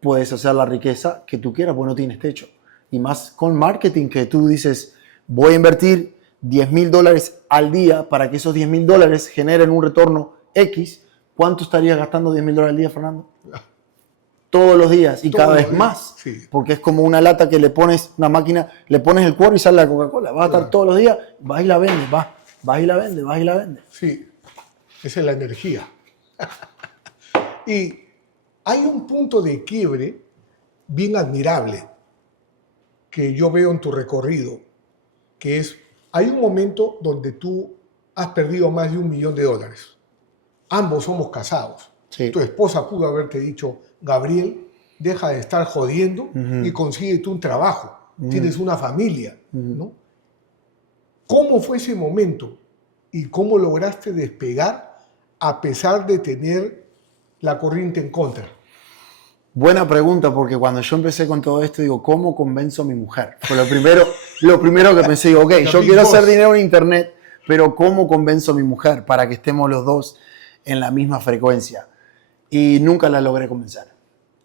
puedes hacer la riqueza que tú quieras, porque no tienes techo. Y más con marketing, que tú dices, voy a invertir $10,000 al día para que esos $10,000 generen un retorno X. ¿Cuánto estarías gastando $10,000 al día, Fernando? Todos los días y cada vez más. Sí. Porque es como una lata que le pones, una máquina, le pones el cuero y sale la Coca-Cola. Vas a estar todos los días, vas y la vendes, vas y la vendes, vas y la vendes. Sí, esa es la energía. Y hay un punto de quiebre bien admirable que yo veo en tu recorrido, que es, hay un momento donde tú has perdido más de $1,000,000. Ambos somos casados. Sí. Tu esposa pudo haberte dicho, Gabriel, deja de estar jodiendo y consíguete un trabajo. Tienes una familia, ¿no? ¿Cómo fue ese momento? ¿Y cómo lograste despegar a pesar de tener la corriente en contra? Buena pregunta, porque cuando yo empecé con todo esto, digo, ¿cómo convenzo a mi mujer? Fue lo primero que pensé, digo, ok, yo quiero hacer dinero en internet, pero ¿cómo convenzo a mi mujer para que estemos los dos en la misma frecuencia? Y nunca la logré convencer.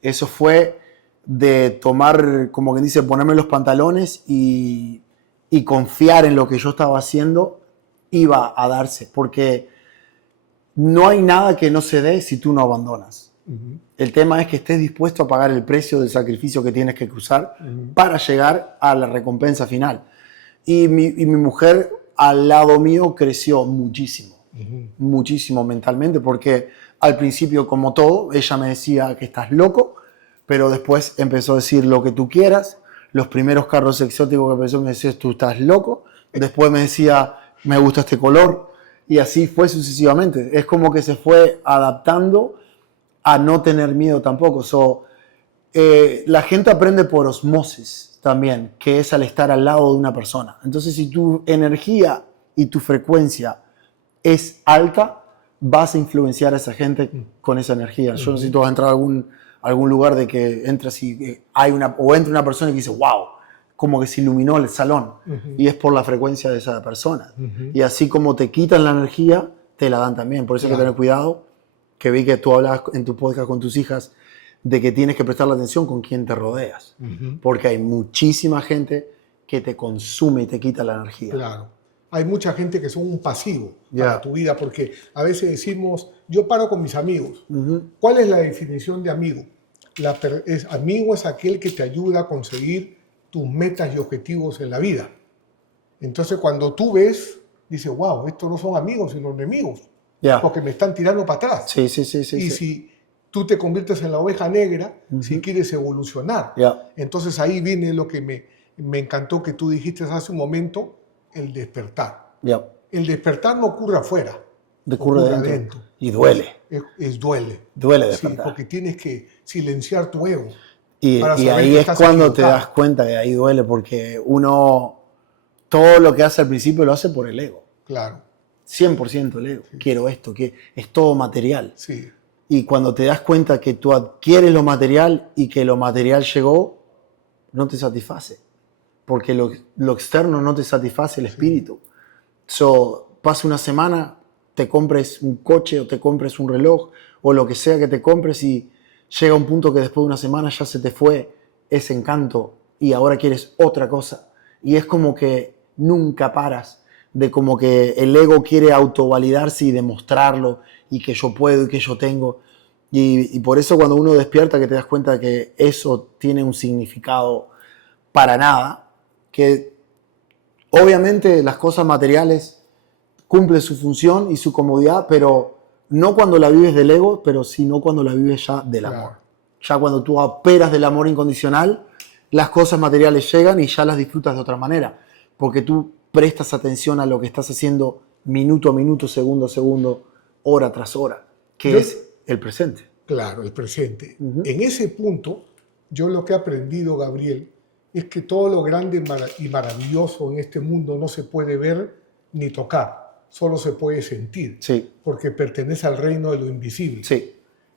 Eso fue de tomar, como quien dice, ponerme los pantalones y confiar en lo que yo estaba haciendo iba a darse, porque no hay nada que no se dé si tú no abandonas. El tema es que estés dispuesto a pagar el precio del sacrificio que tienes que cruzar para llegar a la recompensa final. Y mi mujer al lado mío creció muchísimo, muchísimo mentalmente, porque al principio, como todo, ella me decía que estás loco, pero después empezó a decir lo que tú quieras. Los primeros carros exóticos que empezó me decía, tú estás loco. Después me decía, me gusta este color. Y así fue sucesivamente. Es como que se fue adaptando a no tener miedo tampoco. La gente aprende por osmosis también, que es al estar al lado de una persona. Entonces, si tu energía y tu frecuencia es alta, vas a influenciar a esa gente con esa energía. Yo no sé si tú vas a entrar a algún lugar de que entras y entra una persona y dice, wow, como que se iluminó el salón. Y es por la frecuencia de esa persona. Y así como te quitan la energía, te la dan también. Por eso hay que tener cuidado, que vi que tú hablabas en tu podcast con tus hijas, de que tienes que prestar la atención con quién te rodeas. Porque hay muchísima gente que te consume y te quita la energía. Claro. Hay mucha gente que son un pasivo para tu vida, porque a veces decimos, yo paro con mis amigos. ¿Cuál es la definición de amigo? Amigo es aquel que te ayuda a conseguir tus metas y objetivos en la vida. Entonces, cuando tú ves, dices, wow, estos no son amigos, sino enemigos, porque me están tirando para atrás. Sí. Si tú te conviertes en la oveja negra, si quieres evolucionar. Entonces, ahí viene lo que me encantó que tú dijiste hace un momento, el despertar. El despertar no ocurre afuera, ocurre adentro. Y duele. Duele. Duele despertar. Sí, porque tienes que silenciar tu ego. Y ahí es cuando te das cuenta que ahí duele, porque uno, todo lo que hace al principio lo hace por el ego. Claro. 100% el ego. Sí. Quiero esto, que es todo material. Sí. Y cuando te das cuenta que tú adquieres lo material y que lo material llegó, no te satisface. Porque lo externo no te satisface el espíritu. Pasa una semana, te compres un coche o te compres un reloj o lo que sea que te compres y llega un punto que después de una semana ya se te fue ese encanto y ahora quieres otra cosa. Y es como que nunca paras de como que el ego quiere autovalidarse y demostrarlo y que yo puedo y que yo tengo. Y por eso cuando uno despierta que te das cuenta que eso tiene un significado para nada, que obviamente las cosas materiales cumplen su función y su comodidad, pero no cuando la vives del ego, pero sino cuando la vives ya del amor. Ya cuando tú operas del amor incondicional, las cosas materiales llegan y ya las disfrutas de otra manera, porque tú prestas atención a lo que estás haciendo minuto a minuto, segundo a segundo, hora tras hora, que es el presente. Claro, el presente. En ese punto, yo lo que he aprendido, Gabriel, es que todo lo grande y maravilloso en este mundo no se puede ver ni tocar, solo se puede sentir, porque pertenece al reino de lo invisible.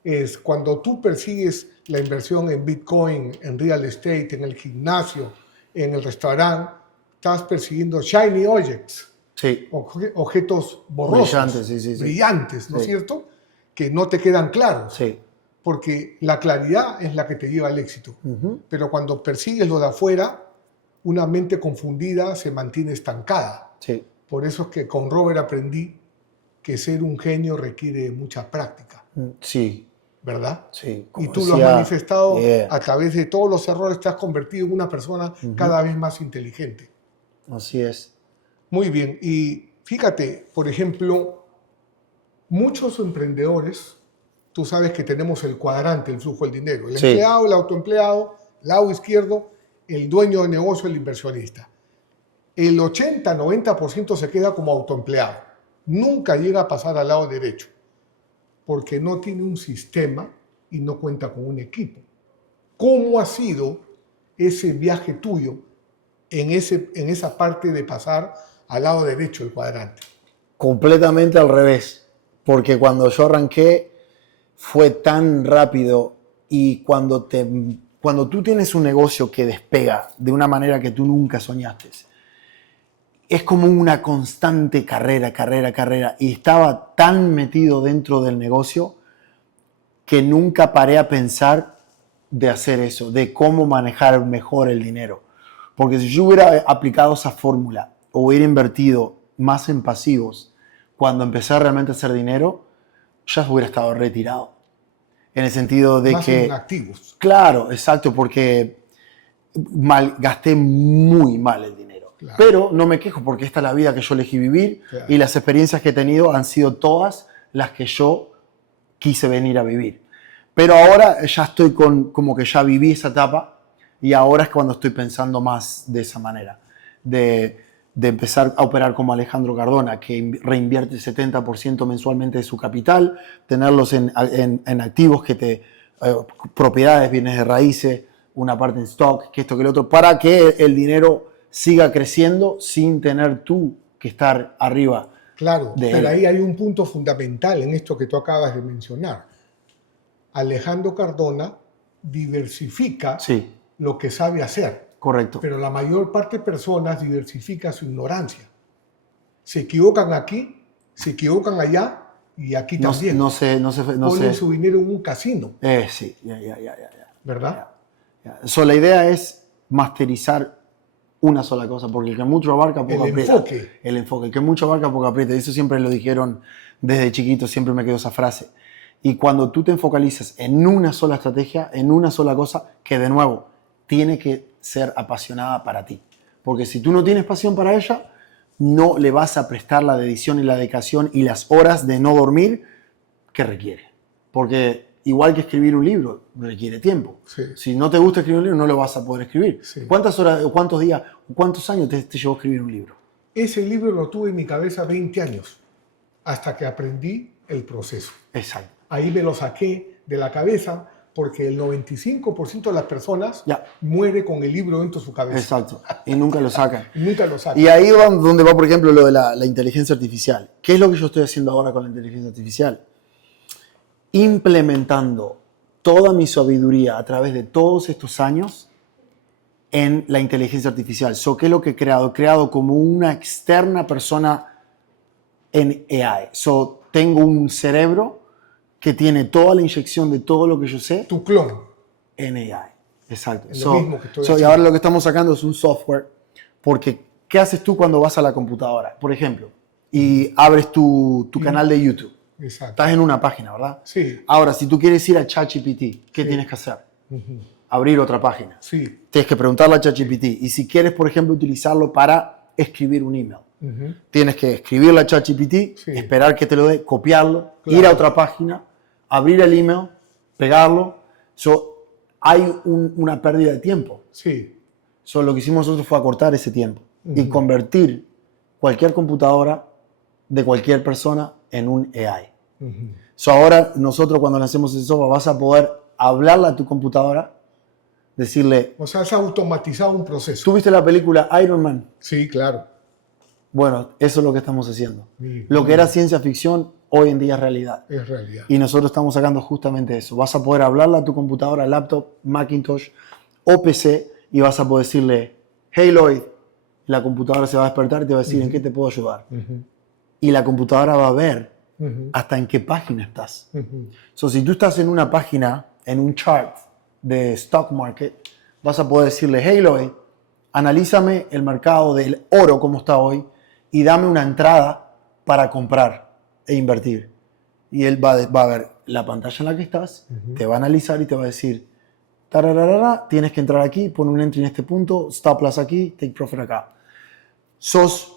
Es cuando tú persigues la inversión en Bitcoin, en real estate, en el gimnasio, en el restaurante, estás persiguiendo shiny objects, objetos borrosos, brillantes, ¿no es cierto? Que no te quedan claros, porque la claridad es la que te lleva al éxito. Pero cuando persigues lo de afuera, una mente confundida se mantiene estancada. Por eso es que con Robert aprendí que ser un genio requiere mucha práctica. ¿Verdad? Y tú lo has manifestado a través de todos los errores, te has convertido en una persona cada vez más inteligente. Así es. Muy bien. Y fíjate, por ejemplo, muchos emprendedores, tú sabes que tenemos el cuadrante, el flujo del dinero. El empleado, el autoempleado, lado izquierdo, el dueño de negocio, el inversionista. El 80-90% se queda como autoempleado. Nunca llega a pasar al lado derecho, porque no tiene un sistema y no cuenta con un equipo. ¿Cómo ha sido ese viaje tuyo en esa parte de pasar al lado derecho del cuadrante? Completamente al revés, porque cuando yo arranqué fue tan rápido y cuando tú tienes un negocio que despega de una manera que tú nunca soñaste, es como una constante carrera, y estaba tan metido dentro del negocio que nunca paré a pensar de hacer eso, de cómo manejar mejor el dinero. Porque si yo hubiera aplicado esa fórmula o hubiera invertido más en pasivos cuando empecé realmente a hacer dinero, ya hubiera estado retirado. En el sentido de más que... en activos. Claro, exacto, porque gasté muy mal el dinero. Claro. Pero no me quejo porque esta es la vida que yo elegí vivir y las experiencias que he tenido han sido todas las que yo quise venir a vivir. Pero ahora ya estoy como que ya viví esa etapa y ahora es cuando estoy pensando más de esa manera. De de empezar a operar como Alejandro Cardona, que reinvierte el 70% mensualmente de su capital, tenerlos en activos propiedades, bienes de raíces, una parte en stock, que esto, que lo otro, para que el dinero siga creciendo sin tener tú que estar arriba. Claro, pero ahí hay un punto fundamental en esto que tú acabas de mencionar. Alejandro Cardona diversifica lo que sabe hacer. Correcto. Pero la mayor parte de personas diversifica su ignorancia. Se equivocan aquí, se equivocan allá y aquí también. Ponen su dinero en un casino. Sí, ya. ¿Verdad? So, la idea es masterizar una sola cosa, porque el que mucho abarca poco aprieta. El enfoque. El que mucho abarca poco aprieta. Eso siempre lo dijeron desde chiquito, siempre me quedó esa frase. Y cuando tú te enfocalizas en una sola estrategia, en una sola cosa, que de nuevo tiene que ser apasionada para ti. Porque si tú no tienes pasión para ella, no le vas a prestar la dedicación y la dedicación y las horas de no dormir que requiere. Porque igual que escribir un libro, requiere tiempo. Sí. Si no te gusta escribir un libro, no lo vas a poder escribir. Sí. ¿Cuántas horas, cuántos días, cuántos años te llevó a escribir un libro? Ese libro lo tuve en mi cabeza 20 años, hasta que aprendí el proceso. Exacto. Ahí me lo saqué de la cabeza, porque el 95% de las personas muere con el libro dentro de su cabeza. Exacto. Y nunca lo sacan. Nunca lo sacan. Y ahí va donde va, por ejemplo, lo de la inteligencia artificial. ¿Qué es lo que yo estoy haciendo ahora con la inteligencia artificial? Implementando toda mi sabiduría a través de todos estos años en la inteligencia artificial. ¿Qué es lo que he creado? He creado como una externa persona en AI. Tengo un cerebro que tiene toda la inyección de todo lo que yo sé. Tu clon. En AI. Exacto. Lo mismo que estoy y ahora lo que estamos sacando es un software. Porque, ¿qué haces tú cuando vas a la computadora? Por ejemplo, y abres tu canal de YouTube. Exacto. Estás en una página, ¿verdad? Sí. Ahora, si tú quieres ir a ChatGPT, ¿qué tienes que hacer? Abrir otra página. Sí. Tienes que preguntarle a ChatGPT. Y si quieres, por ejemplo, utilizarlo para escribir un email. Tienes que escribirle a ChatGPT, esperar que te lo dé, copiarlo, ir a otra página, abrir el email, pegarlo. Hay una pérdida de tiempo. Sí. Lo que hicimos nosotros fue acortar ese tiempo y convertir cualquier computadora de cualquier persona en un AI. Ahora nosotros cuando lancemos ese software vas a poder hablarle a tu computadora, decirle... O sea, has automatizado un proceso. ¿Tú viste la película Iron Man? Sí, claro. Bueno, eso es lo que estamos haciendo. Lo que era ciencia ficción, hoy en día es realidad. Es realidad. Y nosotros estamos sacando justamente eso. Vas a poder hablarle a tu computadora, laptop, Macintosh o PC y vas a poder decirle, hey Lloyd, la computadora se va a despertar y te va a decir en qué te puedo ayudar. Y la computadora va a ver hasta en qué página estás. Si tú estás en una página, en un chart de stock market, vas a poder decirle, hey Lloyd, analízame el mercado del oro como está hoy y dame una entrada para comprar e invertir. Y él va a ver la pantalla en la que estás, te va a analizar y te va a decir, tienes que entrar aquí, pon un entry en este punto, stop loss aquí, take profit acá. Sos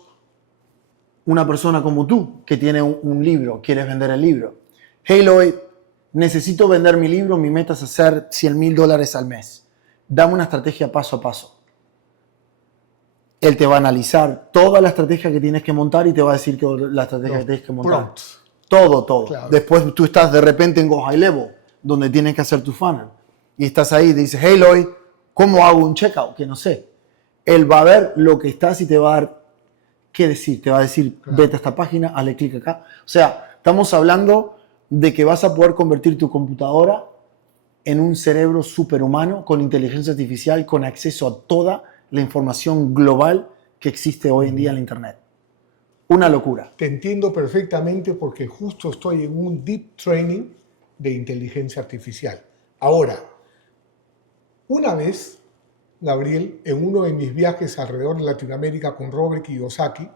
una persona como tú que tiene un libro, quieres vender el libro. Hey Lloyd, necesito vender mi libro, mi meta es hacer $100,000 al mes. Dame una estrategia paso a paso. Él te va a analizar toda la estrategia que tienes que montar y te va a decir que la estrategia que tienes que montar. Prompts. Todo. Claro. Después tú estás de repente en Go High Level, donde tienes que hacer tu funnel. Y estás ahí y dices, hey Lloyd, ¿cómo hago un checkout? Que no sé. Él va a ver lo que estás y te va a dar qué decir. Te va a decir, vete a esta página, hazle clic acá. O sea, estamos hablando de que vas a poder convertir tu computadora en un cerebro superhumano con inteligencia artificial, con acceso a toda la información global que existe hoy en día en la Internet. Una locura. Te entiendo perfectamente porque justo estoy en un deep training de inteligencia artificial. Ahora, una vez, Gabriel, en uno de mis viajes alrededor de Latinoamérica con Robert Kiyosaki,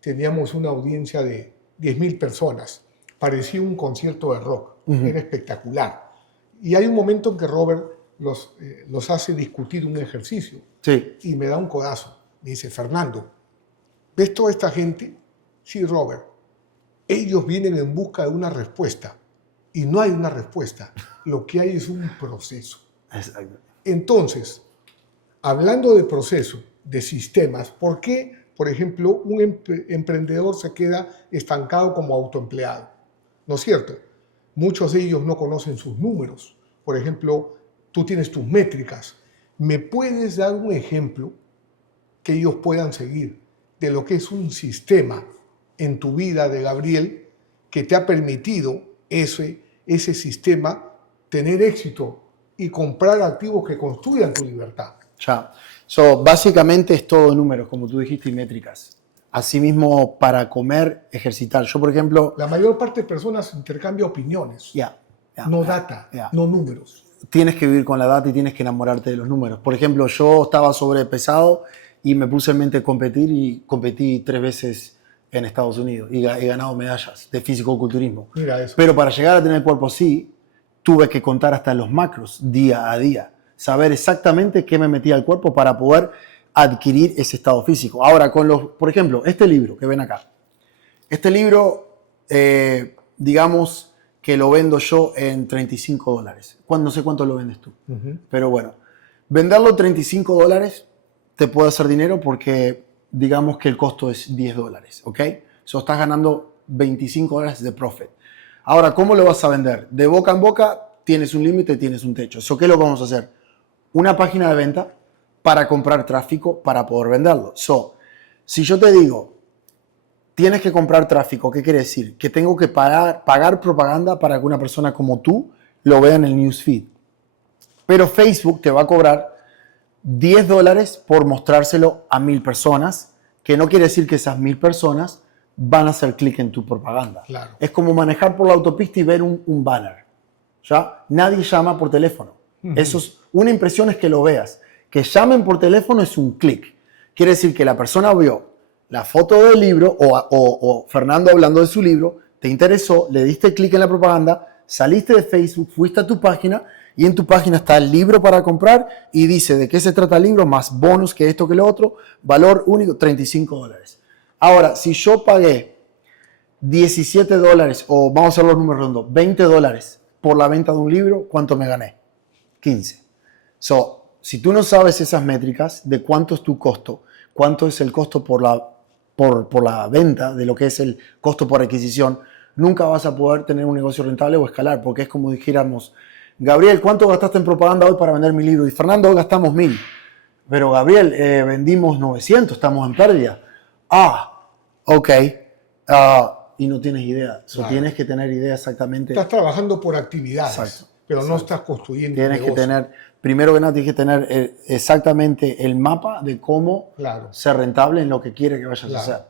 teníamos una audiencia de 10,000 personas. Parecía un concierto de rock. Era espectacular. Y hay un momento en que Robert los hace discutir un ejercicio. Sí. Y me da un codazo. Me dice, Fernando, ¿ves toda esta gente? Sí, Robert. Ellos vienen en busca de una respuesta. Y no hay una respuesta. Lo que hay es un proceso. Exacto. Entonces, hablando de proceso, de sistemas, ¿por qué por ejemplo, un emprendedor se queda estancado como autoempleado, ¿no es cierto? Muchos de ellos no conocen sus números. Por ejemplo, tú tienes tus métricas. ¿Me puedes dar un ejemplo que ellos puedan seguir de lo que es un sistema en tu vida de Gabriel que te ha permitido ese sistema tener éxito y comprar activos que construyan tu libertad? Ya. Básicamente es todo números, como tú dijiste, y métricas. Asimismo, para comer, ejercitar. Yo, por ejemplo... La mayor parte de personas intercambia opiniones, no data, no números. Tienes que vivir con la data y tienes que enamorarte de los números. Por ejemplo, yo estaba sobrepesado y me puse en mente competir y competí 3 veces en Estados Unidos y he ganado medallas de fisicoculturismo. Mira eso. Pero para llegar a tener el cuerpo así, tuve que contar hasta los macros día a día. Saber exactamente qué me metía al cuerpo para poder adquirir ese estado físico. Ahora, por ejemplo, este libro que ven acá. Este libro, digamos que lo vendo yo en $35. No sé cuánto lo vendes tú. Pero bueno, venderlo $35 te puede hacer dinero porque digamos que el costo es $10, ¿ok? Estás ganando $25 de profit. Ahora, ¿cómo lo vas a vender? De boca en boca tienes un límite, tienes un techo. ¿Qué es lo que vamos a hacer? Una página de venta para comprar tráfico para poder venderlo. Si yo te digo, tienes que comprar tráfico, ¿qué quiere decir? Que tengo que pagar propaganda para que una persona como tú lo vea en el newsfeed. Pero Facebook te va a cobrar $10 por mostrárselo a 1000 personas, que no quiere decir que esas 1000 personas van a hacer clic en tu propaganda. Claro. Es como manejar por la autopista y ver un banner. ¿Ya? Nadie llama por teléfono. Eso es, una impresión es que lo veas. Que llamen por teléfono es un clic. Quiere decir que la persona vio la foto del libro o Fernando hablando de su libro, te interesó, le diste clic en la propaganda, saliste de Facebook, fuiste a tu página y en tu página está el libro para comprar y dice de qué se trata el libro, más bonus que esto que lo otro, valor único, $35. Ahora, si yo pagué $17 o vamos a hacer los números redondos, $20 por la venta de un libro, ¿cuánto me gané? 15. Si tú no sabes esas métricas de cuánto es tu costo, cuánto es el costo por la venta, de lo que es el costo por adquisición, nunca vas a poder tener un negocio rentable o escalar, porque es como dijéramos, Gabriel, ¿cuánto gastaste en propaganda hoy para vender mi libro? Y Fernando, hoy gastamos 1000. Pero Gabriel, vendimos 900, estamos en pérdida. Ok. Y no tienes idea. Claro. Tienes que tener idea exactamente. Estás trabajando por actividades. Exacto. Pero no estás construyendo tienes un negocio. Primero que nada, tienes que tener exactamente el mapa de cómo ser rentable en lo que quieres que vayas a hacer.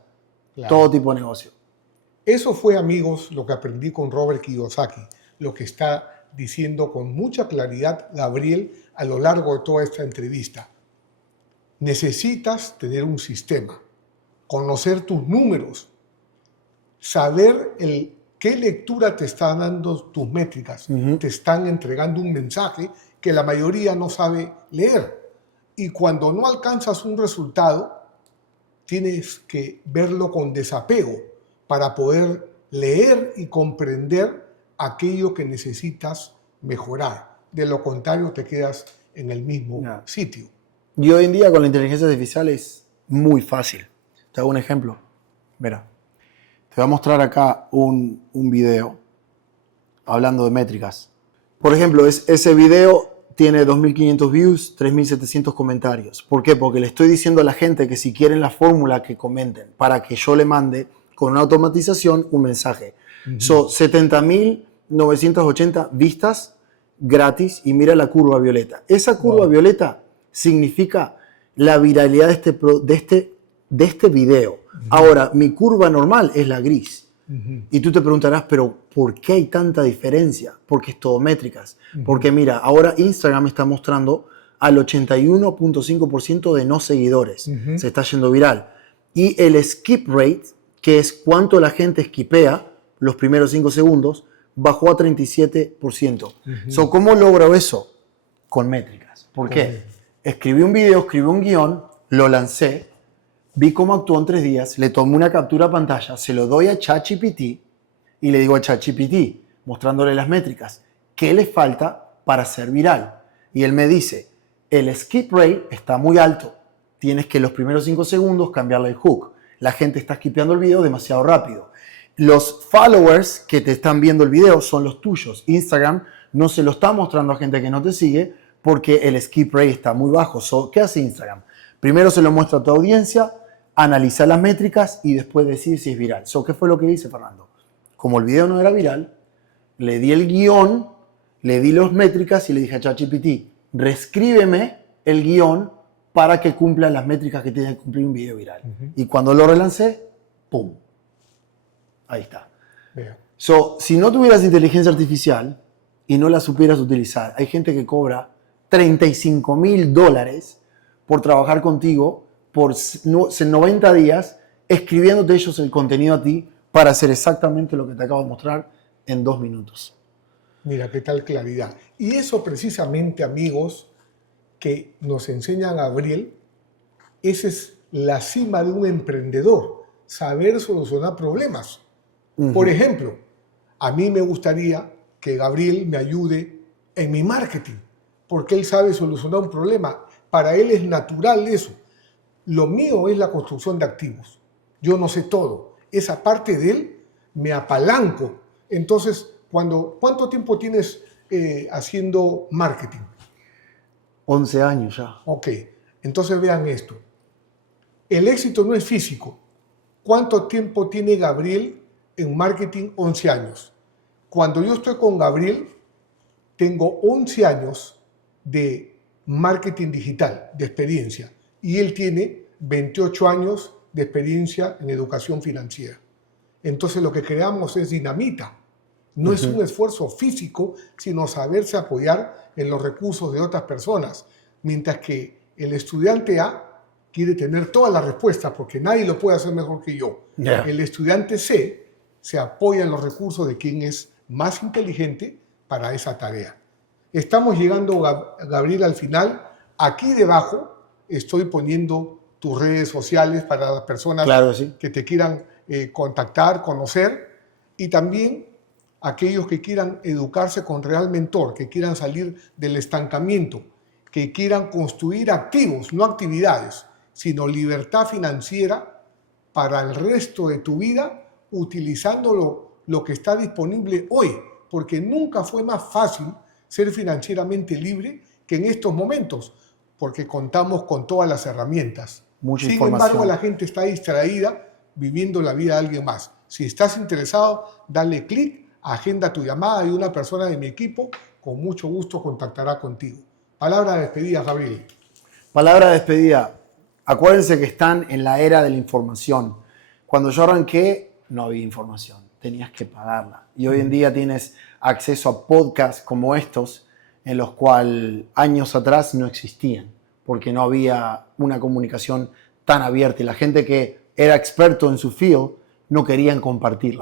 Todo tipo de negocio. Eso fue, amigos, lo que aprendí con Robert Kiyosaki, lo que está diciendo con mucha claridad Gabriel a lo largo de toda esta entrevista. Necesitas tener un sistema, conocer tus números, saber qué lectura te están dando tus métricas. Te están entregando un mensaje que la mayoría no sabe leer. Y cuando no alcanzas un resultado, tienes que verlo con desapego para poder leer y comprender aquello que necesitas mejorar. De lo contrario, te quedas en el mismo sitio. Y hoy en día con la inteligencia artificial es muy fácil. Te hago un ejemplo. Mira. Te voy a mostrar acá un video hablando de métricas. Por ejemplo, ese video tiene 2.500 views, 3.700 comentarios. ¿Por qué? Porque le estoy diciendo a la gente que si quieren la fórmula que comenten para que yo le mande con una automatización un mensaje. Son 70.980 vistas gratis y mira la curva violeta. Esa curva violeta significa la viralidad de este video. Ahora, mi curva normal es la gris. Y tú te preguntarás, pero ¿por qué hay tanta diferencia? Porque es todo métricas. Porque mira, ahora Instagram está mostrando al 81.5% de no seguidores. Se está yendo viral. Y el skip rate, que es cuánto la gente skipea los primeros 5 segundos, bajó a 37%. ¿Cómo logro eso? Con métricas. ¿Por qué? Escribí un video, escribí un guión, lo lancé, vi cómo actuó en 3 días, le tomé una captura a pantalla, se lo doy a ChatGPT y le digo a ChatGPT, mostrándole las métricas, ¿qué le falta para ser viral? Y él me dice, el skip rate está muy alto, tienes que los primeros 5 segundos cambiarle el hook. La gente está skipeando el video demasiado rápido. Los followers que te están viendo el video son los tuyos. Instagram no se lo está mostrando a gente que no te sigue porque el skip rate está muy bajo. ¿Qué hace Instagram? Primero se lo muestra a tu audiencia, analiza las métricas y después decide si es viral. ¿Qué fue lo que hice, Fernando? Como el video no era viral, le di el guión, le di las métricas y le dije a ChatGPT, reescríbeme el guión para que cumpla las métricas que tiene que cumplir un video viral. Y cuando lo relancé, ¡pum! Ahí está. Si no tuvieras inteligencia artificial y no la supieras utilizar, hay gente que cobra $35,000 por trabajar contigo por 90 días escribiéndote ellos el contenido a ti para hacer exactamente lo que te acabo de mostrar en 2 minutos. Mira, qué tal claridad. Y eso precisamente, amigos, que nos enseña Gabriel, esa es la cima de un emprendedor, saber solucionar problemas. Por ejemplo, a mí me gustaría que Gabriel me ayude en mi marketing, porque él sabe solucionar un problema. Para él es natural eso. Lo mío es la construcción de activos. Yo no sé todo. Esa parte de él me apalanco. Entonces, ¿cuánto tiempo tienes haciendo marketing? 11 años ya. Ok, entonces vean esto. El éxito no es físico. ¿Cuánto tiempo tiene Gabriel en marketing? 11 años. Cuando yo estoy con Gabriel, tengo 11 años de marketing digital, de experiencia. Y él tiene 28 años de experiencia en educación financiera. Entonces lo que creamos es dinamita. No es un esfuerzo físico, sino saberse apoyar en los recursos de otras personas. Mientras que el estudiante A quiere tener todas las respuestas porque nadie lo puede hacer mejor que yo. El estudiante C se apoya en los recursos de quien es más inteligente para esa tarea. Estamos llegando, Gabriel, al final. Aquí debajo estoy poniendo tus redes sociales para las personas que te quieran contactar, conocer, y también aquellos que quieran educarse con Real Mentor, que quieran salir del estancamiento, que quieran construir activos, no actividades, sino libertad financiera para el resto de tu vida, utilizando lo que está disponible hoy, porque nunca fue más fácil ser financieramente libre que en estos momentos, porque contamos con todas las herramientas. Mucha Sin información. embargo, la gente está distraída viviendo la vida de alguien más. Si estás interesado, dale clic, agenda tu llamada y una persona de mi equipo con mucho gusto contactará contigo. Palabra de despedida, Gabriel. Palabra de despedida. Acuérdense que están en la era de la información. Cuando yo arranqué, no había información. Tenías que pagarla. Y hoy en día tienes acceso a podcasts como estos, en los cuales años atrás no existían, porque no había una comunicación tan abierta. Y la gente que era experto en su field no querían compartir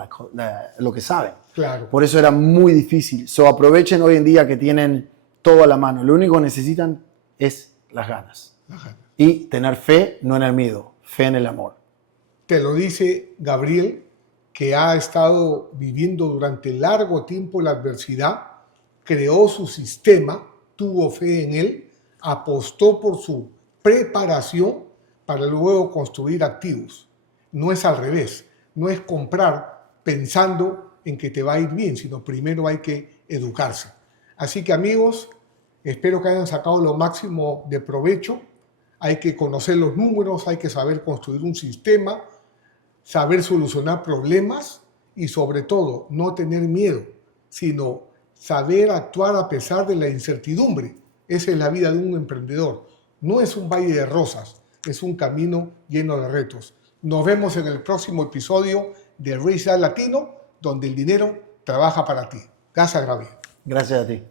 lo que saben. Claro. Por eso era muy difícil. Aprovechen hoy en día que tienen todo a la mano. Lo único que necesitan es las ganas. Y tener fe, no en el miedo, fe en el amor. Te lo dice Gabriel, que ha estado viviendo durante largo tiempo la adversidad, creó su sistema, tuvo fe en él, apostó por su preparación para luego construir activos. No es al revés, no es comprar pensando en que te va a ir bien, sino primero hay que educarse. Así que, amigos, espero que hayan sacado lo máximo de provecho. Hay que conocer los números, hay que saber construir un sistema, saber solucionar problemas y, sobre todo, no tener miedo, sino saber actuar a pesar de la incertidumbre. Esa es la vida de un emprendedor. No es un valle de rosas, es un camino lleno de retos. Nos vemos en el próximo episodio de Rich Dad Latino, donde el dinero trabaja para ti. Gracias, Gabriel. Gracias a ti.